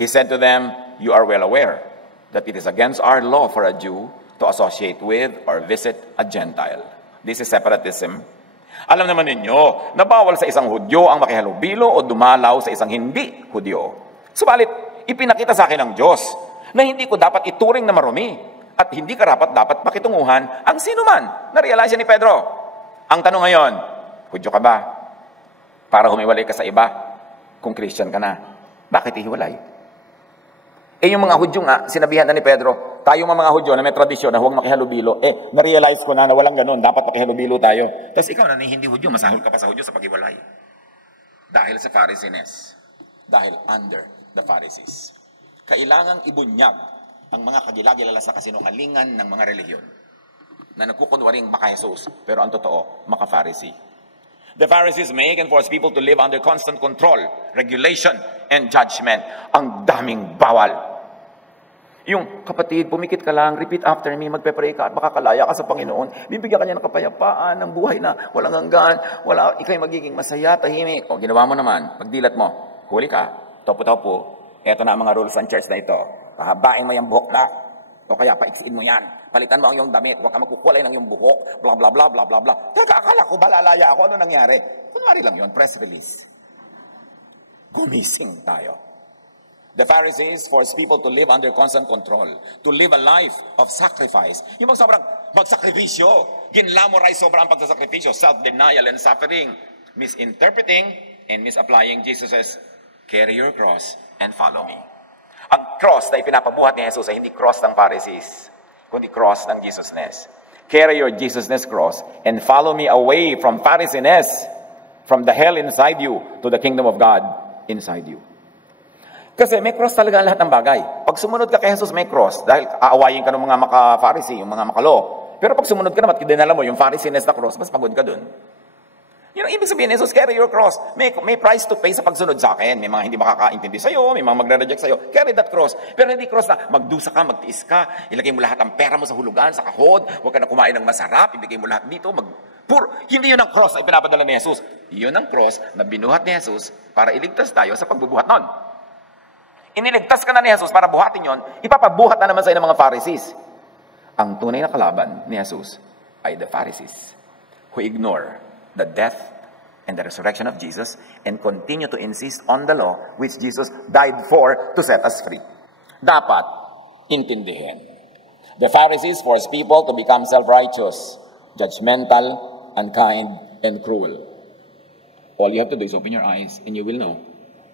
he said to them, you are well aware that it is against our law for a Jew to associate with or visit a Gentile. This is separatism. Alam naman ninyo na bawal sa isang Hudyo ang makihalubilo o dumalaw sa isang hindi Hudyo. Subalit, ipinakita sa akin ng Diyos na hindi ko dapat ituring na marumi at hindi dapat pakitunguhan ang sino man. Na-realize ni Pedro. Ang tanong ngayon, Hudyo ka ba? Para humiwalay ka sa iba, kung Christian ka na. Bakit ihiwalay? Yung mga Hudyo nga, sinabihan na ni Pedro, tayo mga Hudyo na may tradisyon na huwag makihalubilo, na-realize ko na walang ganun, dapat makihalubilo tayo. Tapos ikaw na hindi Hudyo, masahol ka pa sa Hudyo sa paghiwalay. Dahil sa Pharisees, dahil under the Pharisees. Kailangang ibunyag ang mga kagilagilala sa kasinungalingan ng mga relihiyon na nagkukunwaring maka-Jesus, pero ang totoo, maka-Pharisee. The Pharisees make and force people to live under constant control, regulation, and judgment. Ang daming bawal. Yung kapatid, pumikit ka lang, repeat after me, magpe-pray ka at makakalaya ka sa Panginoon. Bibigyan ka niya ng kapayapaan, ng buhay na walang hanggan, ikay magiging masaya, tahimik. O, ginawa mo naman, pagdilat mo, huli ka, topo-topo, eto na ang mga rules ng church na ito. Pahabain mo yung buhok na, o kaya paiksiin mo yan. Palitan mo ang iyong damit, huwag ka magkukulay ng iyong buhok, bla bla bla bla bla bla. Teka, akala ko balalaya ako, ano nangyari? Kunwari lang yun, press release. Gumising tayo. The Pharisees forced people to live under constant control, to live a life of sacrifice. Yung sobrang magsakripisyo, ginlamorize sobrang pagsasakripisyo, self-denial and suffering, misinterpreting and misapplying Jesus' carry your cross and follow me. Ang cross na ipinapabuhat ni Jesus ay hindi cross ng Pharisees, kundi cross ng Jesusness. Carry your Jesusness cross and follow me away from Pharisees, from the hell inside you to the kingdom of God inside you. Kasi may cross talaga lahat ng bagay. Pag sumunod ka kay Jesus, may cross. Dahil aawayin ka ng mga maka-Pharisee, yung mga makalo. Pero pag sumunod ka naman at dinala mo yung Pharisee-ness na cross, mas pagod ka dun. Yun ang ibig sabihin, Jesus, carry your cross. May price to pay sa pagsunod sa akin. May mga hindi makakaintindi sa'yo, may mga magre-reject sa'yo. Carry that cross. Pero hindi cross na magdusa ka, magtiis ka, ilagay mo lahat ng pera mo sa hulugan, sa kahod, huwag ka na kumain ng masarap, ibigay mo lahat dito, hindi yun ang cross na ipinapadala ni Jesus. Yun ang cross na binuhat ni Jesus para iligtas tayo sa pagbubuhat nun. Iniligtas ka na ni Jesus para buhatin yon, ipapabuhat na naman sa ng mga Pharisees. Ang tunay na kalaban ni Jesus ay the Pharisees who ignore the death and the resurrection of Jesus and continue to insist on the law which Jesus died for to set us free. Dapat intindihin. The Pharisees force people to become self-righteous, judgmental, unkind, and cruel. All you have to do is open your eyes and you will know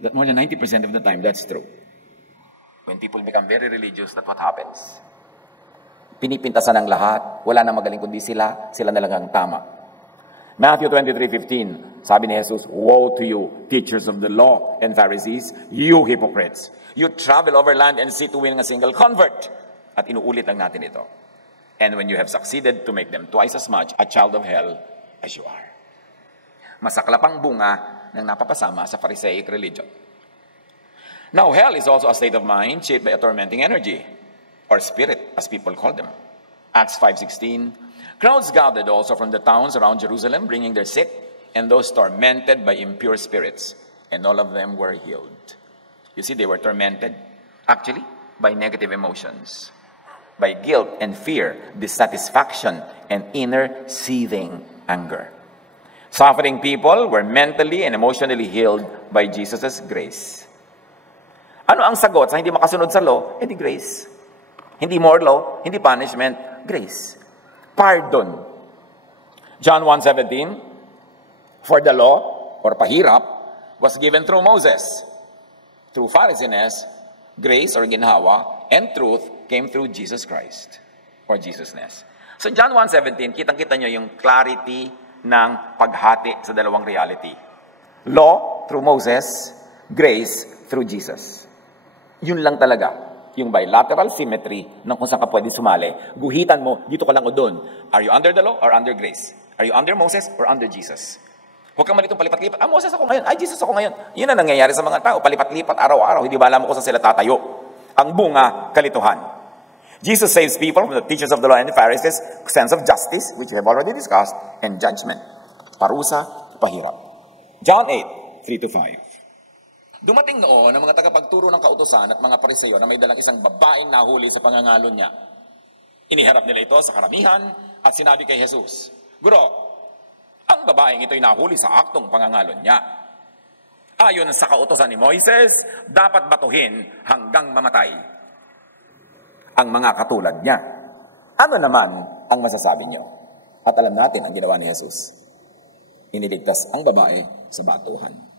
that more than 90% of the time that's true. When people become very religious, that's what happens. Pinipintasan ng lahat, wala na magaling kundi sila na lang ang tama. Matthew 23:15, sabi ni Jesus, "Woe to you, teachers of the law and Pharisees, you hypocrites! You travel over land and sea to win a single convert." At inuulit lang natin ito. And when you have succeeded to make them twice as much a child of hell as you are. Masaklapang bunga ng napapasama sa Pharisaic religion. Now, hell is also a state of mind shaped by a tormenting energy, or spirit, as people call them. Acts 5:16, crowds gathered also from the towns around Jerusalem, bringing their sick and those tormented by impure spirits, and all of them were healed. You see, they were tormented, actually, by negative emotions, by guilt and fear, dissatisfaction, and inner seething anger. Suffering people were mentally and emotionally healed by Jesus' grace. Ano ang sagot sa hindi makasunod sa law? Hindi grace. Hindi more law, hindi punishment, grace. Pardon. John 1:17, for the law, or pahirap, was given through Moses. Through Pharisees, grace or ginhawa, and truth came through Jesus Christ, or Jesusness. So John 1:17, kitang-kita nyo yung clarity ng paghati sa dalawang reality. Law through Moses, grace through Jesus. Yun lang talaga, yung bilateral symmetry ng kung saan ka pwede sumali. Guhitan mo, dito ka lang o doon. Are you under the law or under grace? Are you under Moses or under Jesus? Huwag kang malitong palipat-lipat. Moses ako ngayon. Jesus ako ngayon. Yun ang nangyayari sa mga tao. Palipat-lipat araw-araw. Hindi ba alam mo kung saan sila tatayo? Ang bunga, kalituhan. Jesus saves people from the teachers of the law and the Pharisees, sense of justice, which we have already discussed, and judgment. Parusa, pahirap. John 8:3-5. Dumating noon ang mga tagapagturo ng kautusan at mga Pariseo na may dalang isang babaeng nahuli sa pangangalo niya. Iniharap nila ito sa karamihan at sinabi kay Jesus, "Guro, ang babaeng ito'y nahuli sa aktong pangangalo niya. Ayon sa kautusan ni Moises, dapat batuhin hanggang mamatay ang mga katulad niya. Ano naman ang masasabi niyo?" At alam natin ang ginawa ni Jesus. Iniligtas ang babae sa batuhan.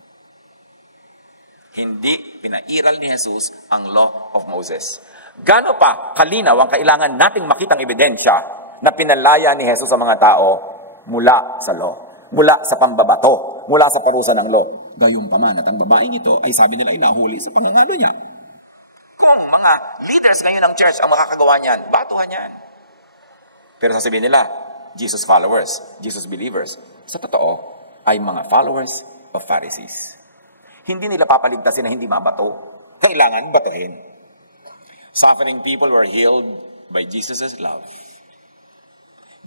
Hindi pinairal ni Jesus ang law of Moses. Gaano pa kalinaw ang kailangan nating makitang ebidensya na pinalaya ni Jesus sa mga tao mula sa law, mula sa pambabato, mula sa parusa ng law. Gayunpaman at ang babaeng ito ay sabi nila ay nahuli sa pangangalo niya. Kung mga leaders ngayon ng church ang makakagawa niyan, batuhan niyan. Pero sasabihin nila, Jesus followers, Jesus believers, sa totoo ay mga followers of Pharisees. Hindi nila papaligtasin na hindi mabato. Kailangan batuhin. Suffering people were healed by Jesus' love.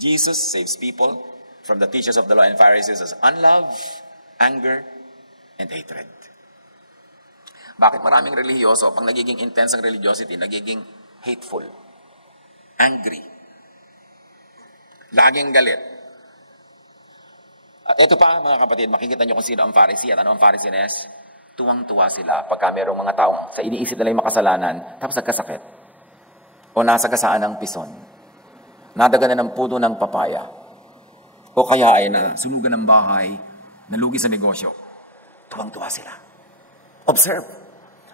Jesus saves people from the teachers of the law and Pharisees as unlove, anger, and hatred. Bakit maraming relihiyoso, pag nagiging intense ang religiosity, nagiging hateful, angry, laging galit? At ito pa, mga kapatid, makikita nyo kung sino ang Pharisee at ano ang Pharisees. Tuwang-tuwa sila pagka merong mga taong sa iniisip nila yung makasalanan, tapos nagkasakit. O nasagasaan ng pison. Nadaganan ng puno ng papaya. O kaya ay nasunugan ng bahay, nalugi sa negosyo. Tuwang-tuwa sila. Observe.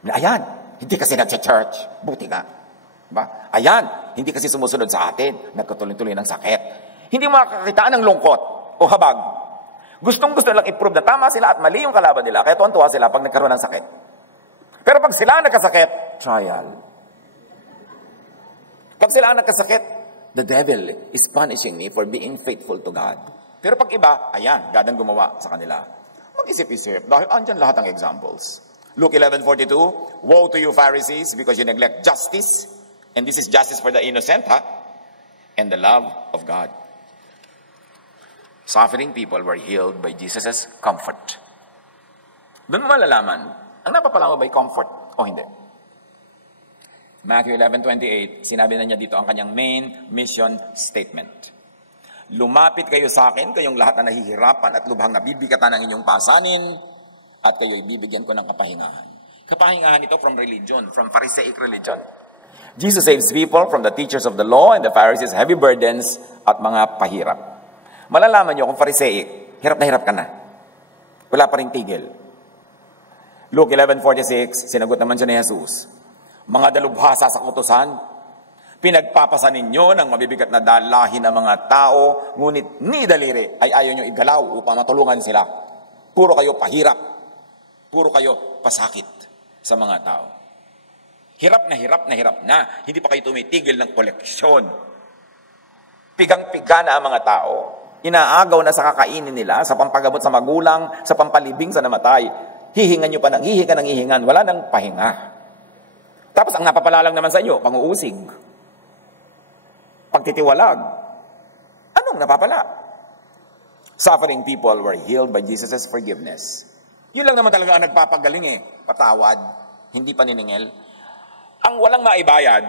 Ayan, hindi kasi nagsa-church. Buti nga. Diba? Ayan, hindi kasi sumusunod sa atin. Nagkatuloy-tuloy ng sakit. Hindi makakakitaan ng lungkot o habag. Gustong-gusto lang i-prove na tama sila at mali yung kalaban nila. Kaya tuwan-tuwa sila pag nagkaroon ng sakit. Pero pag sila ang nagkasakit, trial. Pag sila ang nagkasakit, the devil is punishing me for being faithful to God. Pero pag iba, ayan, God ang gumawa sa kanila. Mag-isip-isip, dahil andyan lahat ng examples. Luke 11:42, woe to you Pharisees because you neglect justice, and this is justice for the innocent, and the love of God. Suffering people were healed by Jesus' comfort. Doon mo malalaman, ang napapala mo ba'y comfort o hindi? Matthew 11:28, sinabi na niya dito ang kanyang main mission statement. Lumapit kayo sa akin, kayong lahat na nahihirapan at lubhang nabibigatan ng inyong pasanin, at kayo'y bibigyan ko ng kapahingahan. Kapahingahan ito from religion, from Pharisaic religion. Jesus saves people from the teachers of the law and the Pharisees' heavy burdens at mga pahirap. Malalaman nyo kung Pharisaic, hirap na hirap ka na. Wala pa rin tigil. Luke 11:46, sinagot naman siya ni Jesus, mga dalubhasa sa kautusan, pinagpapasa ninyo ng mabibigat na dalahin ng mga tao, ngunit ni daliri ay ayaw nyo igalaw upang matulungan sila. Puro kayo pahirap. Puro kayo pasakit sa mga tao. Hirap na hirap na hirap na. Hindi pa kayo tumitigil ng koleksyon. Pigang-piga na ang mga tao. Inaagaw na sa kakainin nila, sa pampagamot sa magulang, sa pampalibing sa namatay. Hihingan nyo pa ng hihingan. Wala nang pahinga. Tapos ang napapalalang naman sa inyo, pang-uusig. Pagtitiwalag. Anong napapala? Suffering people were healed by Jesus' forgiveness. Yun lang naman talaga ang nagpapagaling Patawad, hindi paniningil. Ang walang maibayad,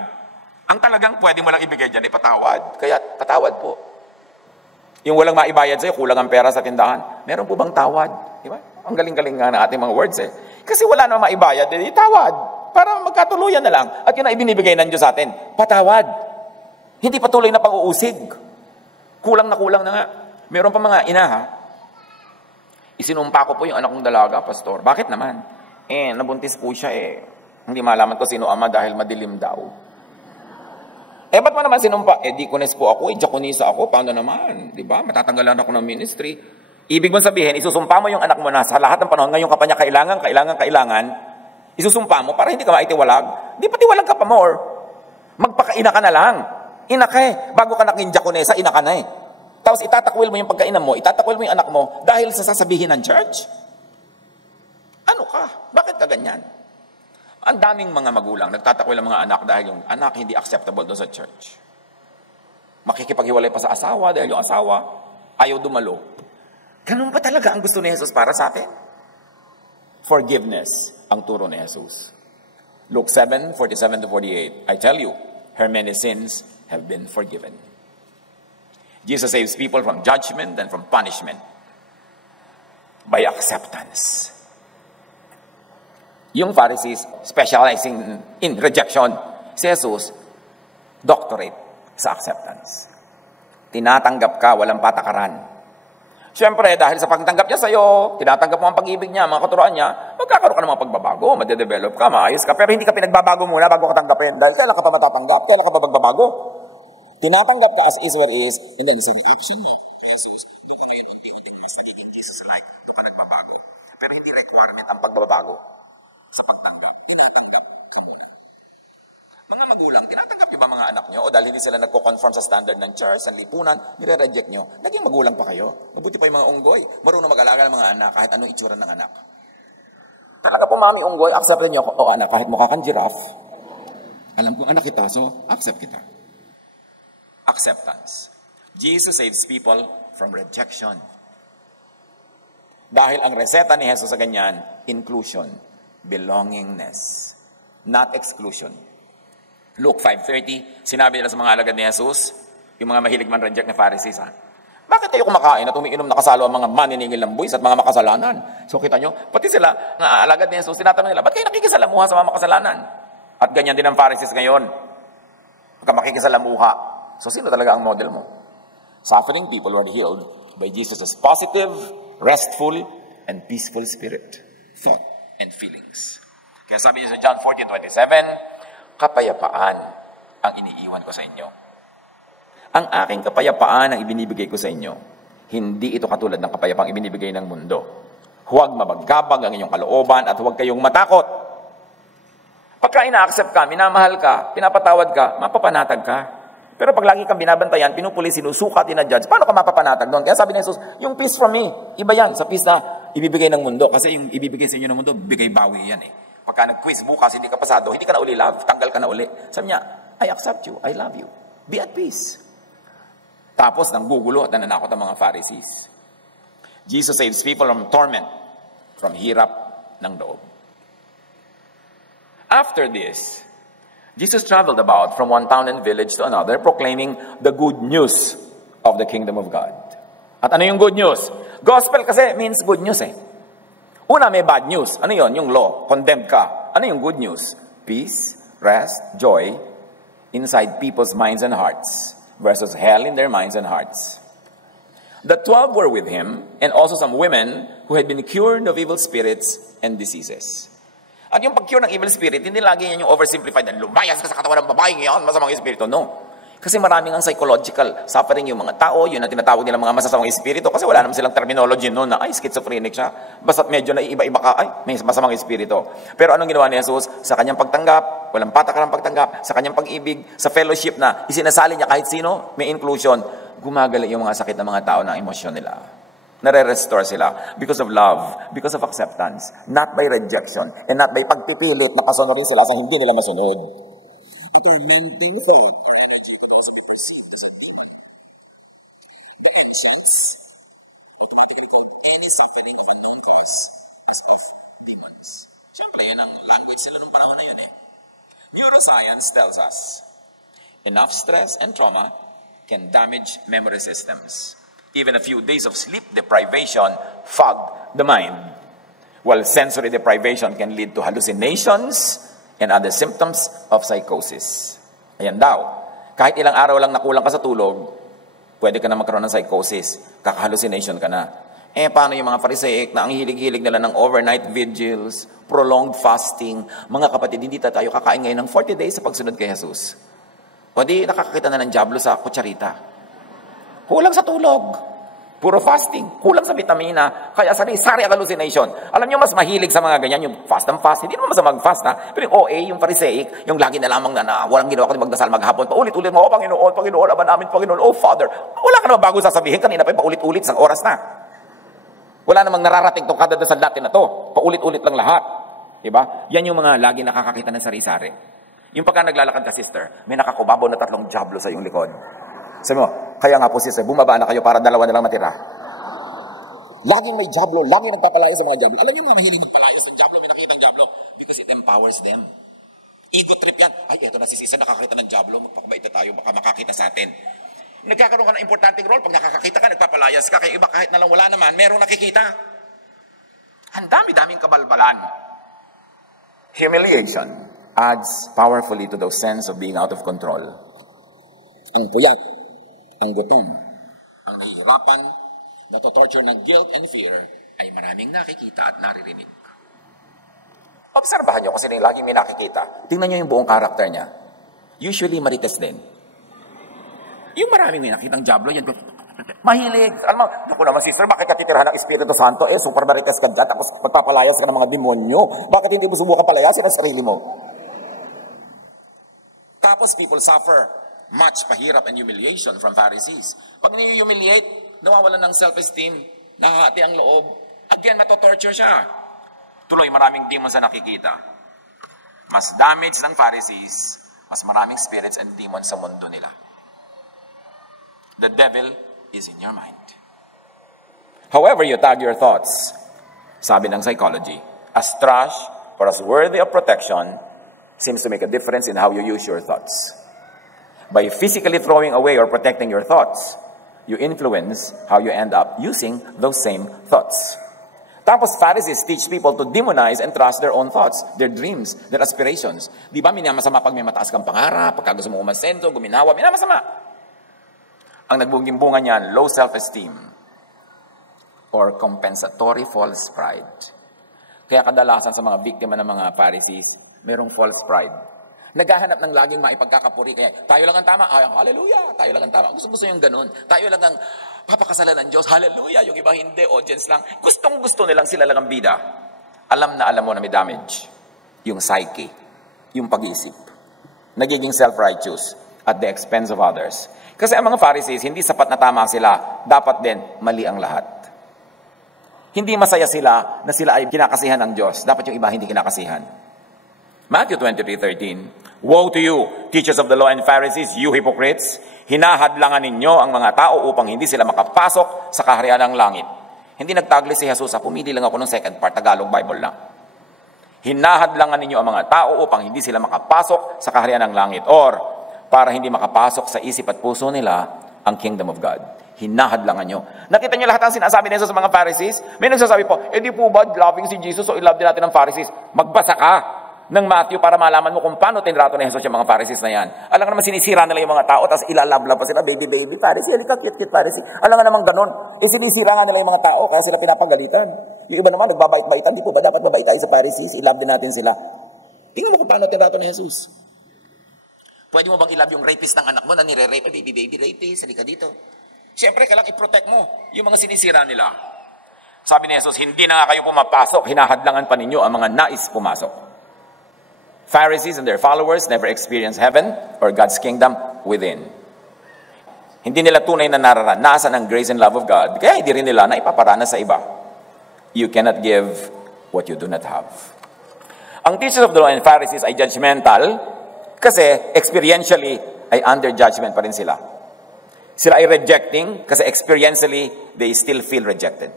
ang talagang pwedeng mo lang ibigay dyan patawad. Kaya patawad po. Yung walang maibayad sa'yo, kulang ang pera sa tindahan. Meron po bang tawad? Diba? Ang galing-galing nga ng ating mga words Kasi wala namang maibayad, tawad. Para magkatuluyan na lang. At yun ang ibinibigay ng Diyos sa atin. Patawad. Hindi patuloy na pag-uusig. Kulang na nga. Meron pa mga ina Isinumpa ko po yung anak kong dalaga, pastor. Bakit naman? Nabuntis po siya Hindi malaman ko sino ama dahil madilim daw. Ba't mo naman sinumpa? Deaconess po ako, diakonisa ako, paano naman? Diba? Matatanggalan ako ng ministry. Ibig mo sabihin, isusumpa mo yung anak mo na sa lahat ng panahon, ngayon ka pa niya kailangan, isusumpa mo para hindi ka maitiwalag. Di patiwalag ka pa more. Magpakaina ka na lang. Ina ka Bago ka naging diakonesa, ina ka na Tapos itatakwil mo yung pagkainan mo, itatakwil mo yung anak mo dahil sa sasabihin ng church? Ano ka? Bakit ka ganyan? Ang daming mga magulang nagtatakwil ang mga anak dahil yung anak hindi acceptable doon sa church. Makikipaghiwalay pa sa asawa dahil yung asawa ayaw dumalo. Ganun ba talaga ang gusto ni Jesus para sa atin? Forgiveness ang turo ni Jesus. Luke 7:47-48, I tell you, her many sins have been forgiven. Jesus saves people from judgment and from punishment by acceptance. Yung Pharisees specializing in rejection, si Jesus, doctorate sa acceptance. Tinatanggap ka, walang patakaran. Siyempre, dahil sa pagtanggap niya sa'yo, tinatanggap mo ang pag-ibig niya, mga katuroan niya, magkakaroon ka ng mga pagbabago, madedevelop ka, maayos ka, pero hindi ka pinagbabago muna bago ka tanggapin. Dahil kailan ka pa matatanggap, kailan ka pa magbabago. Tinatanggap ka as is what is, and then sa action niya. Jesus life, ito ka nagbabago. Pero hindi requirement ang pagbabago. Sa pagtanggap, tinatanggap ka muna. Mga magulang, tinatanggap niyo ba mga anak niyo? O dahil hindi sila nagko-conform sa standard ng church, sa lipunan, nire-reject niyo. Naging magulang pa kayo. Mabuti pa yung mga unggoy. Marunong mag-alaga ng mga anak kahit anong itsura ng anak. Talaga po, mami unggoy, accepted niyo ako. O anak, kahit mukha kang giraffe, Alam kong anak kita, so accept kita. Acceptance. Jesus saves people from rejection. Dahil ang reseta ni Jesus sa ganyan, inclusion, belongingness, not exclusion. Luke 5:30, sinabi nila sa mga alagad ni Jesus, yung mga mahilig man reject na Pharisees, bakit kayo kumakain at umiinom na kasalo ang mga maniningil ng buwis at mga makasalanan? So kita nyo, pati sila, na alagad ni Jesus, tinatanong nila, ba't kayo nakikisalamuha sa mga makasalanan? At ganyan din ang Pharisees ngayon. Pagka makikisalamuha. So sino talaga ang model mo? Suffering people were healed by Jesus' positive, restful, and peaceful spirit, thought, and feelings. Kaya sabi niya sa John 14:27, kapayapaan ang iniiwan ko sa inyo. Ang aking kapayapaan ang ibinibigay ko sa inyo. Hindi ito katulad ng kapayapaang ibinibigay ng mundo. Huwag mabagabag ang inyong kalooban at huwag kayong matakot. Pagka ina-accept ka, minamahal ka, pinapatawad ka, mapapanatag ka. Pero pag lagi kang binabantayan, pinupuli, sinusukat, ina-judge, paano ka mapapanatag doon? Kaya sabi ni Jesus, yung peace from me, iba yan sa peace na ibibigay ng mundo. Kasi yung ibibigay sa inyo ng mundo, bigay bawi yan eh. Pagka nag-quiz bukas, hindi ka pasado, hindi ka na uli love, tanggal ka na uli. Sabi niya, I accept you, I love you. Be at peace. Tapos, nanggugulo at nananakot ang mga Pharisees. Jesus saves people from torment, from hirap ng loob. After this, Jesus traveled about from one town and village to another, proclaiming the good news of the kingdom of God. At ano yung good news? Gospel kasi means good news eh. Una, may bad news. Ano yun? Yung law. Condemned ka. Ano yung good news? Peace, rest, joy inside people's minds and hearts versus hell in their minds and hearts. The 12 were with him and also some women who had been cured of evil spirits and diseases. At yung pag-cure ng evil spirit, hindi lagi yan yung oversimplified na lumayas ka sa katawan ng babae ngayon, masamang espiritu. No. Kasi maraming ang psychological suffering yung mga tao, yun ang tinatawag nila mga masasamang espiritu kasi wala naman silang terminology noon na, ay, schizophrenic siya. Basta't medyo na iba-iba ka, ay, may masamang espiritu. Pero anong ginawa ni Jesus? Sa kanyang pagtanggap, walang patakaran pagtanggap, sa kanyang pag-ibig, sa fellowship na isinasali niya kahit sino, may inclusion, gumagaling yung mga sakit ng mga tao ng emosyon nila. Nare-restore sila because of love, because of acceptance, not by rejection, and not by pagpipilit na kasunodin sila sa hindi nila masunod. Ito yung mental health. Automatically called any suffering of unknown cause as of demons. Siyempre, yan ang language sila nung panahon na yun eh. Neuroscience tells us enough stress and trauma can damage memory systems. Even a few days of sleep deprivation fog the mind, while sensory deprivation can lead to hallucinations and other symptoms of psychosis. Ayan daw. Kahit ilang araw lang nakulang ka sa tulog, pwede ka na magkaroon ng psychosis, kaka-hallucination ka na. Paano yung mga Pharisaic na ang hilig-hilig nila ng overnight vigils, prolonged fasting? Mga kapatid, hindi tayo kakain ngayon ng 40 days sa pagsunod kay Jesus. O di nakakakita na ng diablo sa kutsarita. Kulang sa tulog. Puro fasting. Kulang sa vitamina. Kaya sari-sari ang hallucination. Alam nyo, mas mahilig sa mga ganyan, yung fast and fast. Hindi naman masama mag-fast, ha? Pero yung OA, yung Pharisaic, yung lagi na lamang na walang ginawa kundi magdasal maghapon. Paulit-ulit mo, Panginoon, Panginoon, aba namin, Panginoon, Father. Wala ka naman bago sasabihin. Kanina pa paulit-ulit, isang oras na. Wala namang nararating itong kadadasal natin na to. Paulit-ulit lang lahat. Diba? Yan yung mga lagi nakakakita ng sari-sari. Yung pagka naglalakad ka, sister, may nakakubabaw na 3 diablo sa iyong likod. Sabi mo, kaya nga po sister, bumaba na kayo para 2 na lang matira. Laging may diablo, laging nagpapalayo sa mga diablo. Alam niyo mga mahilig magpalayo sa diablo, may nakikita ng diablo, because it empowers them. Ego trip yan. Ay, ito na si sister, nakakita ng diablo. Magpakabait na tayo, baka makakita sa atin. Nagkakaroon ka ng importanteng role. Pag nakakakita ka, nagpapalayas ka. Kaya iba kahit na lang wala naman, merong nakikita. Ang dami-daming kabalbalan. Humiliation adds powerfully to the sense of being out of control. Ang puyat, ang gutom, ang nahihirapan, natotorture ng guilt and fear, ay maraming nakikita at naririnig. Obserbahan nyo kung sino yung laging may nakikita. Tingnan nyo yung buong karakter niya. Usually, marites din. Yung maraming may nakitang diablo, yan, mahilig. Alam mo, naku naman sister, bakit ka titirhan ng Espiritu Santo? Super marites ka dyan, tapos magpapalayas ka ng mga demonyo. Bakit hindi mo subukan palayasin ang sarili mo? Tapos people suffer much pahirap and humiliation from Pharisees. Pag ni-humiliate, nawawalan ng self-esteem, nahahati ang loob, again, matotorture siya. Tuloy, maraming demons na nakikita. Mas damage ng Pharisees Mas maraming spirits and demons sa mundo nila. The devil is in your mind. However you tag your thoughts, sabi ng psychology, as trash or as worthy of protection seems to make a difference in how you use your thoughts. By physically throwing away or protecting your thoughts, you influence how you end up using those same thoughts. Tapos Pharisees teach people to demonize and trust their own thoughts, their dreams, their aspirations. Di ba minamasama pag may mataas kang pangarap, pagka gusto mo umasenso, guminawa, minamasama. Ang nagbungimbungan niyan, low self-esteem or compensatory false pride. Kaya kadalasan sa mga biktima ng mga Pharisees, merong false pride. Naghahanap ng laging maipagkakapuri. Kaya tayo lang ang tama. Ay, hallelujah. Tayo lang ang tama. Gusto yung ganun. Tayo lang ang papakasalan ng Diyos. Hallelujah. Yung iba hindi. Audience lang. Gustong-gusto nilang sila lang ang bida. Alam na alam mo na may damage. Yung psyche. Yung pag-iisip. Nagiging self-righteous at the expense of others. Kasi ang mga Pharisees, hindi sapat na tama sila. Dapat din, mali ang lahat. Hindi masaya sila na sila ay kinakasihan ng Diyos. Dapat yung iba hindi kinakasihan. Matthew 23:13, Woe to you, teachers of the law and Pharisees, you hypocrites! Hinahadlangan ninyo ang mga tao upang hindi sila makapasok sa kaharian ng langit. Hindi nagtagli si Jesus. Pumili lang ako ng second part, Tagalog Bible lang. Hinahadlangan ninyo ang mga tao upang hindi sila makapasok sa kaharian ng langit. Or, para hindi makapasok sa isip at puso nila ang kingdom of God. Hinahadlangan nyo. Nakita nyo lahat ang sinasabi ni Jesus sa mga Pharisees? May nagsasabi po, di po ba loving si Jesus so i-love din natin ng Pharisees? Magbasa ka ng Matthew para malaman mo kung paano tinrato ni Jesus yung mga Pharisees na yan. Alam nga naman sinisira nila yung mga tao, tapos ilalabla pa sila, baby, Pharisee, halika, cute, Pharisee. Alam nga naman ganun. Sinisira nga nila yung mga tao, kaya sila pinapagalitan. Yung iba naman, nagbabait-baitan, di po ba dapat mabait tayo sa Pharisees? I-love din natin sila. Tingnan mo kung paano tinrato ni Jesus. Pwede mo bang i-love yung rapist ng anak mo na nire-rape? Baby, rapist, halika dito. Siyempre, kailangan i-protect mo yung mga sinisira nila. Sabi ni Jesus, hindi na nga kayo pumapasok, hinahadlangan pa ninyo ang mga nais pumasok. Pharisees and their followers never experienced heaven or God's kingdom within. Hindi nila tunay na nararanasan ang grace and love of God, kaya hindi rin nila na ipaparana sa iba. You cannot give what you do not have. Ang teachers of the law and Pharisees ay judgmental kasi experientially ay under judgment pa rin sila. Sila ay rejecting kasi experientially they still feel rejected.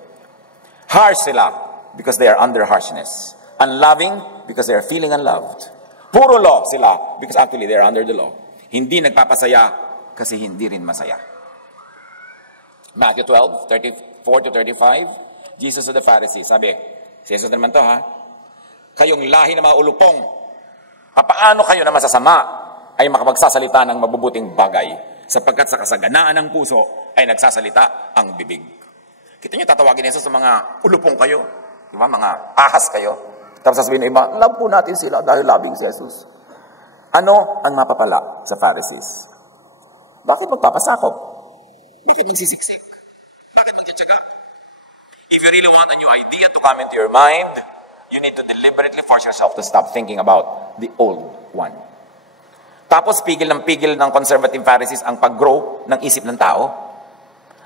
Harsh sila because they are under harshness. Unloving because they are feeling unloved. Puro law sila because actually they are under the law. Hindi nagpapasaya kasi hindi rin masaya. Matthew 12:34-35, Jesus to the Pharisees. Sabi, si Jesus naman to ha, kayong lahi na mga ulupong, paano kayo na masasama ay makapagsasalita ng mabubuting bagay sapagkat sa kasaganaan ng puso ay nagsasalita ang bibig. Kita nyo, tatawagin Jesus sa mga ulupong kayo, di ba? Mga ahas kayo. Tapos sasabihin ng iba, love po natin sila dahil loving si Jesus. Ano ang mapapala sa Pharisees? Bakit magpapasakop? Bakit magsisiksik? Bakit magtsatsaga? If you really want a new idea to come into your mind, you need to deliberately force yourself to stop thinking about the old one. Tapos pigil ng conservative Pharisees ang pag-grow ng isip ng tao.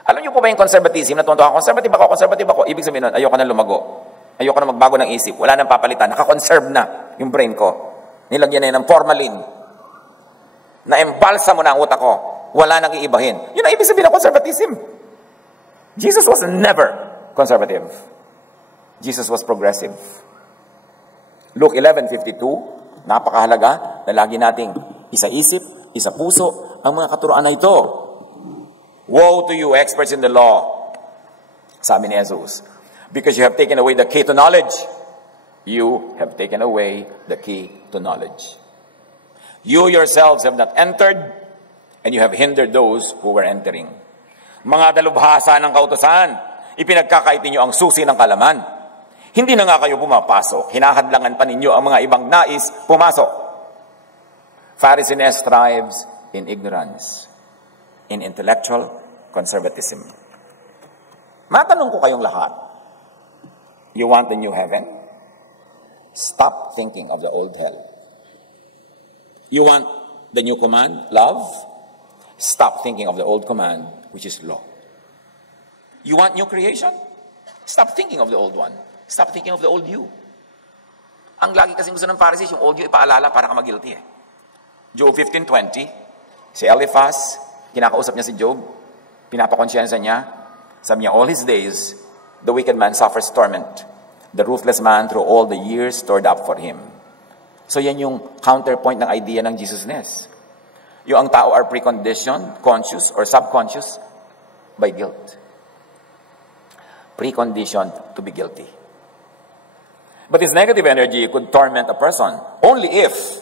Alam niyo po ba yung conservatism? Natutuwa ako, conservative ako. Ibig sabihin nun, ayoko na lumago. Ayoko na magbago ng isip. Wala nang papalitan. Nakakonserve na yung brain ko. Nilagyan na ng formalin. Na-embalsa mo na ang utak ko. Wala nang iibahin. Yun ang ibig sabihin ng conservatism. Jesus was never conservative. Jesus was progressive. Luke 11:52, napakahalaga na lagi nating isa-isip, isa-puso ang mga katuroan na ito. Woe to you, experts in the law. Sabi ni Jesus, because you have taken away the key to knowledge. You have taken away the key to knowledge. You yourselves have not entered, and you have hindered those who were entering. Mga dalubhasa ng kautusan, ipinagkakait ninyo ang susi ng kalaman. Hindi na nga kayo pumapasok. Hinahadlangan pa ninyo ang mga ibang nais pumasok. Pharisees thrives in ignorance, in intellectual conservatism. Matanong ko kayong lahat, you want the new heaven? Stop thinking of the old hell. You want the new command, love? Stop thinking of the old command, which is law. You want new creation? Stop thinking of the old one. Stop thinking of the old you. Ang lagi kasing gusto ng Pharisees, yung old you ipaalala para ka mag-guilty eh. Job 15:20, si Eliphaz, kinakausap niya si Job, pinapakonsyensa niya, sabi niya, all his days, the wicked man suffers torment. The ruthless man through all the years stored up for him. So yan yung counterpoint ng idea ng Jesusness. Yung ang tao are preconditioned, conscious, or subconscious by guilt. Preconditioned to be guilty. But this negative energy could torment a person only if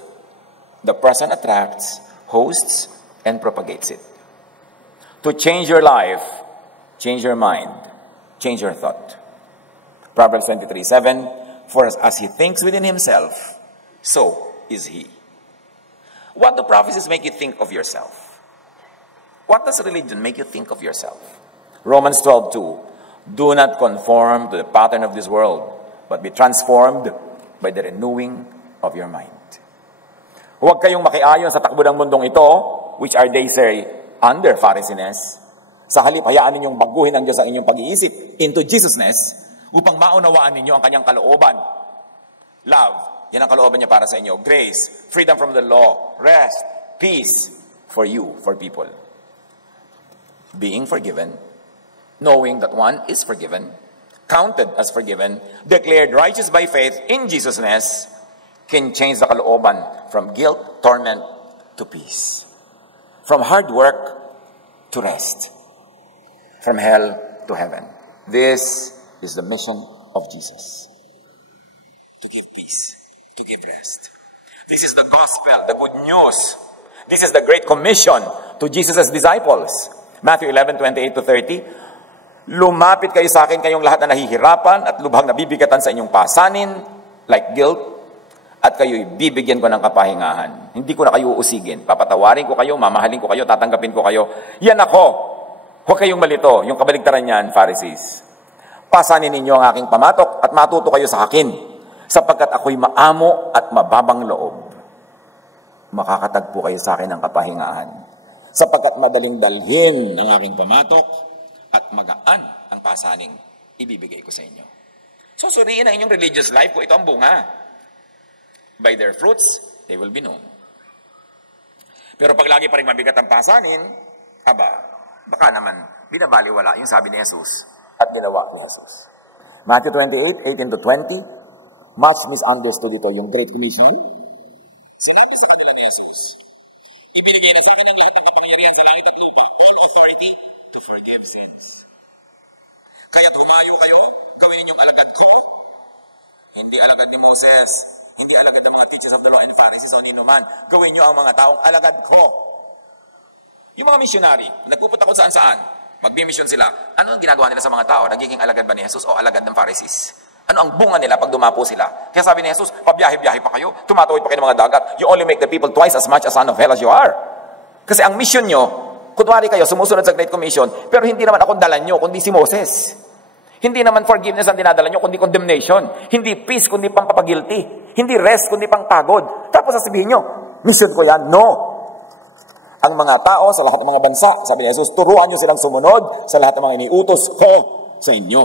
the person attracts, hosts, and propagates it. To change your life, change your mind, change your thought. Proverbs 23:7, for as he thinks within himself, so is he. What do prophecies make you think of yourself? What does religion make you think of yourself? Romans 12:2, do not conform to the pattern of this world, but be transformed by the renewing of your mind. Huwag kayong makiayon sa takbo ng mundong ito, which are they say, under Pharisees. Sa halip, hayaan ninyong baguhin ng Diyos ang inyong pag-iisip into Jesusness upang maunawaan ninyo ang kanyang kalooban. Love, yan ang kalooban niya para sa inyo. Grace, freedom from the law, rest, peace for you, for people. Being forgiven, knowing that one is forgiven, counted as forgiven, declared righteous by faith in Jesusness, can change the kalooban from guilt, torment, to peace. From hard work to rest. From hell to heaven. This is the mission of Jesus. To give peace, to give rest. This is the gospel, the good news. This is the great commission to Jesus' disciples. Matthew 11:28-30, lumapit kayo sa akin kayong lahat na nahihirapan at lubhang nabibigatan sa inyong pasanin, like guilt, at kayo'y bibigyan ko ng kapahingahan. Hindi ko na kayo uusigin. Papatawarin ko kayo, mamahalin ko kayo, tatanggapin ko kayo. Yan ako. Huwag kayong malito. Yung kabaligtaran niyan, Pharisees. Pasanin ninyo ang aking pamatok at matuto kayo sa akin, sapagkat ako'y maamo at mababang loob. Makakatagpo kayo sa akin ng kapahingahan. Sapagkat madaling dalhin ang aking pamatok at magaan ang pasaning ibibigay ko sa inyo. So, suriin ang inyong religious life kung ito ang bunga. By their fruits, they will be known. Pero pag lagi pa rin mabigat ang pasanin, baka naman binabaliwala yung sabi ni Jesus at ginawa ni Jesus. Matthew 28:18-20, much misunderstood ito, yung Great Commission. Sinabi sa kanila ni Jesus, ibinigay na sa akin ang lahat ng kapangyarihan sa langit at lupa, all authority to forgive sins. Kaya tumayo kayo, gawin ninyong alagad ko, hindi alagad ni Moses, hindi alagad ng mga teachers of the law and Pharisees o nino man. Gawin nyo ang mga taong alagad ko. Yung mga missionary, nagpupunta kung saan-saan, magbimisyon sila. Ano ang ginagawa nila sa mga tao? Nagiging alagad ba ni Jesus o alagad ng Pharisees? Ano ang bunga nila pag dumapo sila? Kaya sabi ni Jesus, pabiyahe-biyahe pa kayo, tumatawid pa kayo ng mga dagat, you only make the people twice as much a son of hell as you are. Kasi ang mission nyo, kunwari kayo, sumusunod sa Great Commission, pero hindi naman ako dalan nyo, kundi si Moses. Hindi naman forgiveness ang dinadala nyo, kundi condemnation. Hindi peace, kundi pampapagilty. Hindi rest, kundi pangpagod. Tapos sasabihin nyo, mission ko yan. No. Ang mga tao sa lahat ng mga bansa, sabi ni Jesus, turuan nyo silang sumunod sa lahat ng mga iniutos ko sa inyo.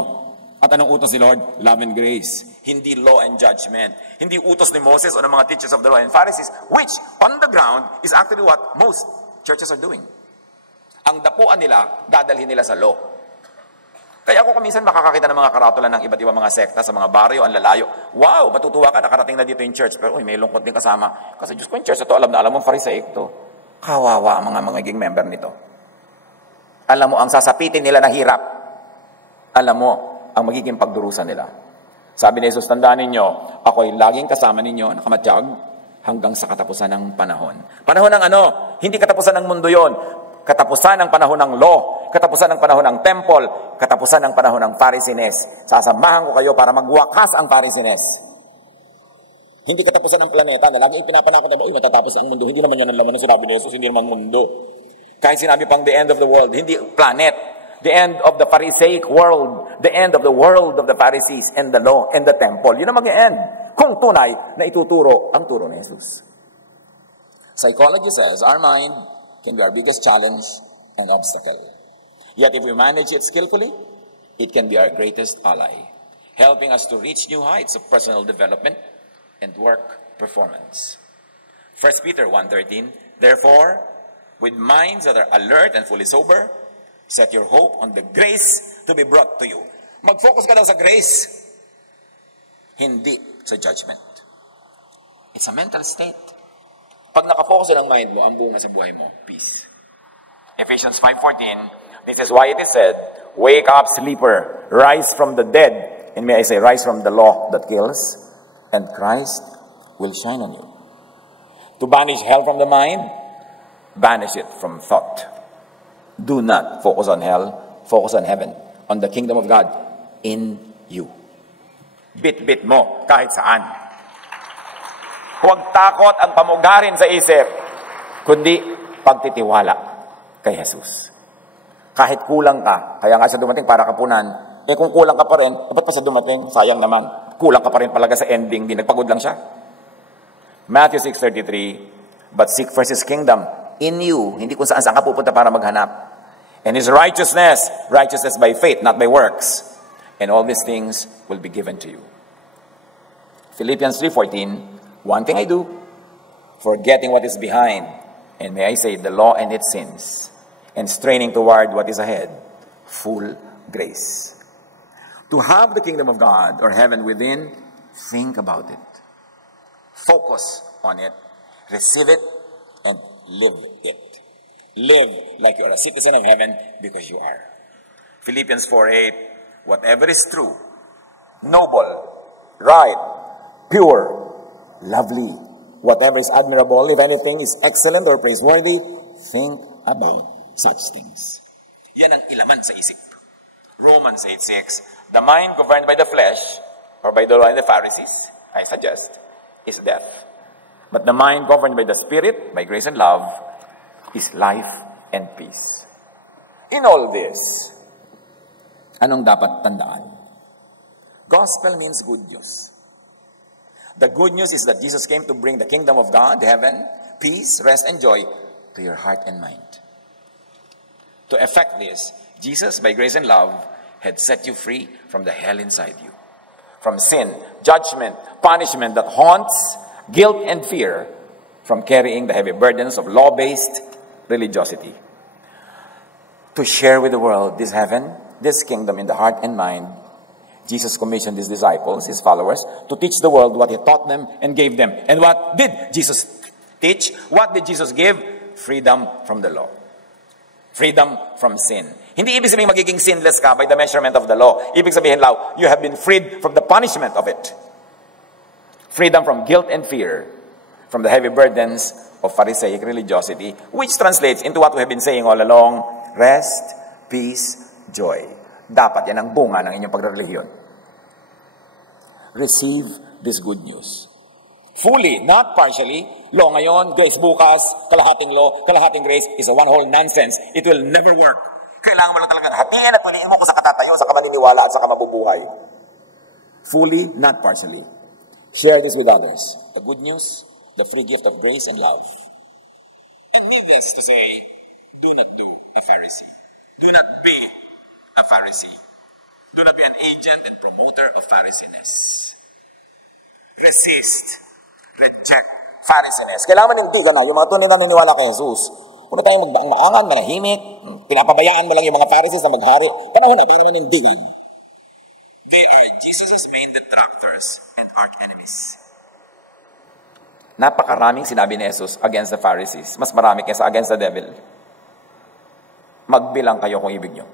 At anong utos ni Lord? Love and grace. Hindi law and judgment. Hindi utos ni Moses o ng mga teachers of the law and Pharisees, which on the ground is actually what most churches are doing. Ang dapuan nila, dadalhin nila sa law. Kaya ako minsan makakakita ng mga karatula ng iba't ibang mga sekta sa mga baryo, ang lalayo. Wow, matutuwa ka, nakarating na dito yung church. Pero may lungkot din kasama. Kasi Diyos ko yung church ito, alam mong Pharisaic to. Kawawa ang mga magiging member nito. Alam mo, ang sasapitin nila na hirap. Alam mo, ang magiging pagdurusan nila. Sabi ni Jesus, tandaan ninyo, ako'y laging kasama ninyo, nakamatiyag, hanggang sa katapusan ng panahon. Panahon ng ano? Hindi katapusan ng mundo yon. Katapusan ng panahon ng law, katapusan ng panahon ng temple, katapusan ng panahon ng Pharisees. Sasamahan ko kayo para magwakas ang Pharisees. Hindi katapusan ng planeta na lagi ipinapanakot na matatapos ang mundo. Hindi naman yan ang laman ng sinabi ni Jesus, hindi naman mundo. Kahit sinabi pang the end of the world, hindi planet. The end of the Pharisaic world, the end of the world of the Pharisees and the law and the temple. Yun ang mag-e-end. Kung tunay na ituturo ang turo ni Jesus. Psychology says our mind can be our biggest challenge and obstacle. Yet if we manage it skillfully, it can be our greatest ally, helping us to reach new heights of personal development and work performance. 1 Peter 1:13, therefore, with minds that are alert and fully sober, set your hope on the grace to be brought to you. Mag-focus ka daw sa grace, hindi sa judgment. It's a mental state. Pag nakafocus ng mind mo, ang bunga sa buhay mo, peace. Ephesians 5:14, this is why it is said, wake up, sleeper, rise from the dead. And may I say, rise from the law that kills, and Christ will shine on you. To banish hell from the mind, banish it from thought. Do not focus on hell, focus on heaven, on the kingdom of God in you. Bit-bit mo kahit saan. Huwag takot ang pamugarin sa isip, kundi pagtitiwala kay Jesus. Kahit kulang ka, kaya nga sa dumating para kapunan, kung kulang ka pa rin, dapat pa sa dumating, sayang naman, kulang ka pa rin palaga sa ending, di nagpagod lang siya. Matthew 6:33, but seek first His kingdom in you, hindi kung saan ka pupunta para maghanap. And His righteousness, righteousness by faith, not by works. And all these things will be given to you. Philippians 3:14, one thing I do, forgetting what is behind, and may I say, the law and its sins, and straining toward what is ahead, full grace. To have the kingdom of God or heaven within, think about it. Focus on it. Receive it and live it. Live like you are a citizen of heaven because you are. Philippians 4:8, whatever is true, noble, right, pure, lovely, whatever is admirable, if anything is excellent or praiseworthy, think about such things. Yan ang ilaman sa isip. Romans 8:6, the mind governed by the flesh or by the law of the Pharisees, I suggest, is death. But the mind governed by the Spirit, by grace and love, is life and peace. In all this, anong dapat tandaan? Gospel means good news. The good news is that Jesus came to bring the kingdom of God, heaven, peace, rest, and joy to your heart and mind. To effect this, Jesus, by grace and love, had set you free from the hell inside you. From sin, judgment, punishment that haunts, guilt and fear, from carrying the heavy burdens of law-based religiosity. To share with the world this heaven, this kingdom in the heart and mind, Jesus commissioned His disciples, His followers, to teach the world what He taught them and gave them. And what did Jesus teach? What did Jesus give? Freedom from the law. Freedom from sin. Hindi ibig sabihin magiging sinless ka by the measurement of the law. Ibig sabihin lang, you have been freed from the punishment of it. Freedom from guilt and fear, from the heavy burdens of Pharisaic religiosity, which translates into what we have been saying all along, rest, peace, joy. Dapat yan ang bunga ng inyong pagrelihiyon. Receive this good news. Fully, not partially. Law ngayon, grace bukas, kalahating law, kalahating grace is a one whole nonsense. It will never work. Kailangan mo lang talaga hatiin at puliin mo kung sa katatayo, sa kamaniniwala at sa kamabubuhay. Fully, not partially. Share this with others. The good news, the free gift of grace and love. And needless to say, do not do a Pharisee. Do not be a Pharisee. Do not be an agent and promoter of Pharisiness. Resist. Reject Pharisiness. Kailangan manindigan na yung mga tunay na naniniwala kay Jesus. Kung na tayong magbaang-maangan, manahimik, pinapabayaan mo lang yung mga Pharisees na maghari, panahon na para manindigan. They are Jesus' main detractors and arch-enemies. Napakaraming sinabi ni Jesus against the Pharisees. Mas marami kaysa against the devil. Magbilang kayo kung ibig nyo.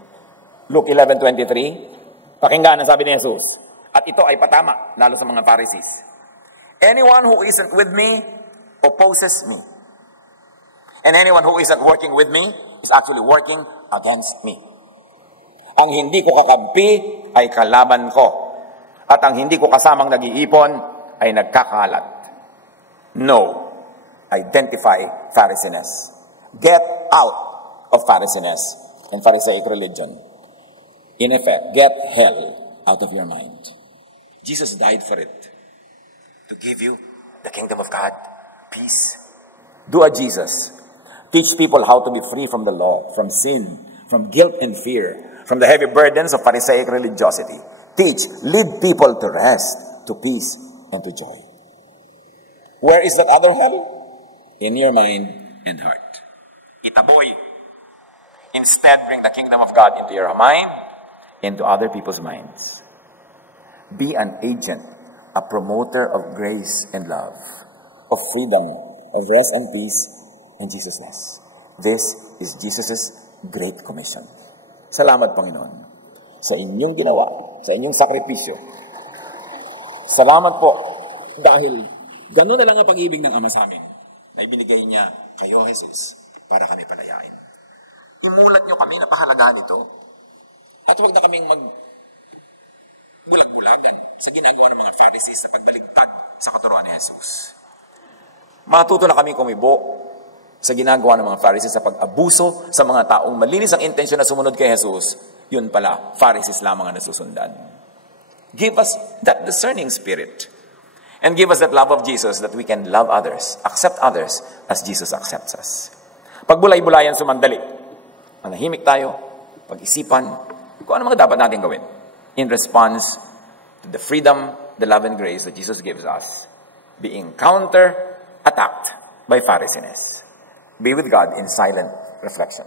Luke 11:23, pakinggan ang sabi ni Jesus. At ito ay patama, lalo sa mga Pharisees. Anyone who isn't with me opposes me. And anyone who isn't working with me is actually working against me. Ang hindi ko kakampi ay kalaban ko. At ang hindi ko kasamang nag-iipon ay nagkakalat. No. Identify Pharisiness. Get out of Pharisiness and Pharisaic religion. In effect, get hell out of your mind. Jesus died for it. To give you the kingdom of God, peace. Do a Jesus. Teach people how to be free from the law, from sin, from guilt and fear, from the heavy burdens of Pharisaic religiosity. Teach, lead people to rest, to peace, and to joy. Where is that other hell? in your mind and heart. Itaboy. Instead, bring the kingdom of God into your mind, into other people's minds. Be an agent, a promoter of grace and love, of freedom, of rest and peace in Jesus' name. This is Jesus' Great Commission. Salamat, Panginoon, sa inyong ginawa, sa inyong sakripisyo. Salamat po, dahil gano'n na lang ang pag-ibig ng Ama sa amin, na ibinigay niya kayo, Jesus, para kami palayain. Imulat niyo kami na pahalagahan ito, at huwag na kaming bulag-bulagan sa ginagawa ng mga Pharisees sa pagbaligtad sa katuruan ni Jesus. Matuto na kami kumibo sa ginagawa ng mga Pharisees sa pag-abuso sa mga taong malinis ang intensyon na sumunod kay Jesus. Yun pala, Pharisees lamang ang nasusundan. Give us that discerning spirit. And give us that love of Jesus that we can love others, accept others as Jesus accepts us. Pagbulay-bulayan sumandali, manahimik tayo, pag-isipan, kung ano mga dapat natin gawin in response to the freedom, the love, and grace that Jesus gives us, being counter-attacked by Pharisees. Be with God in silent reflection.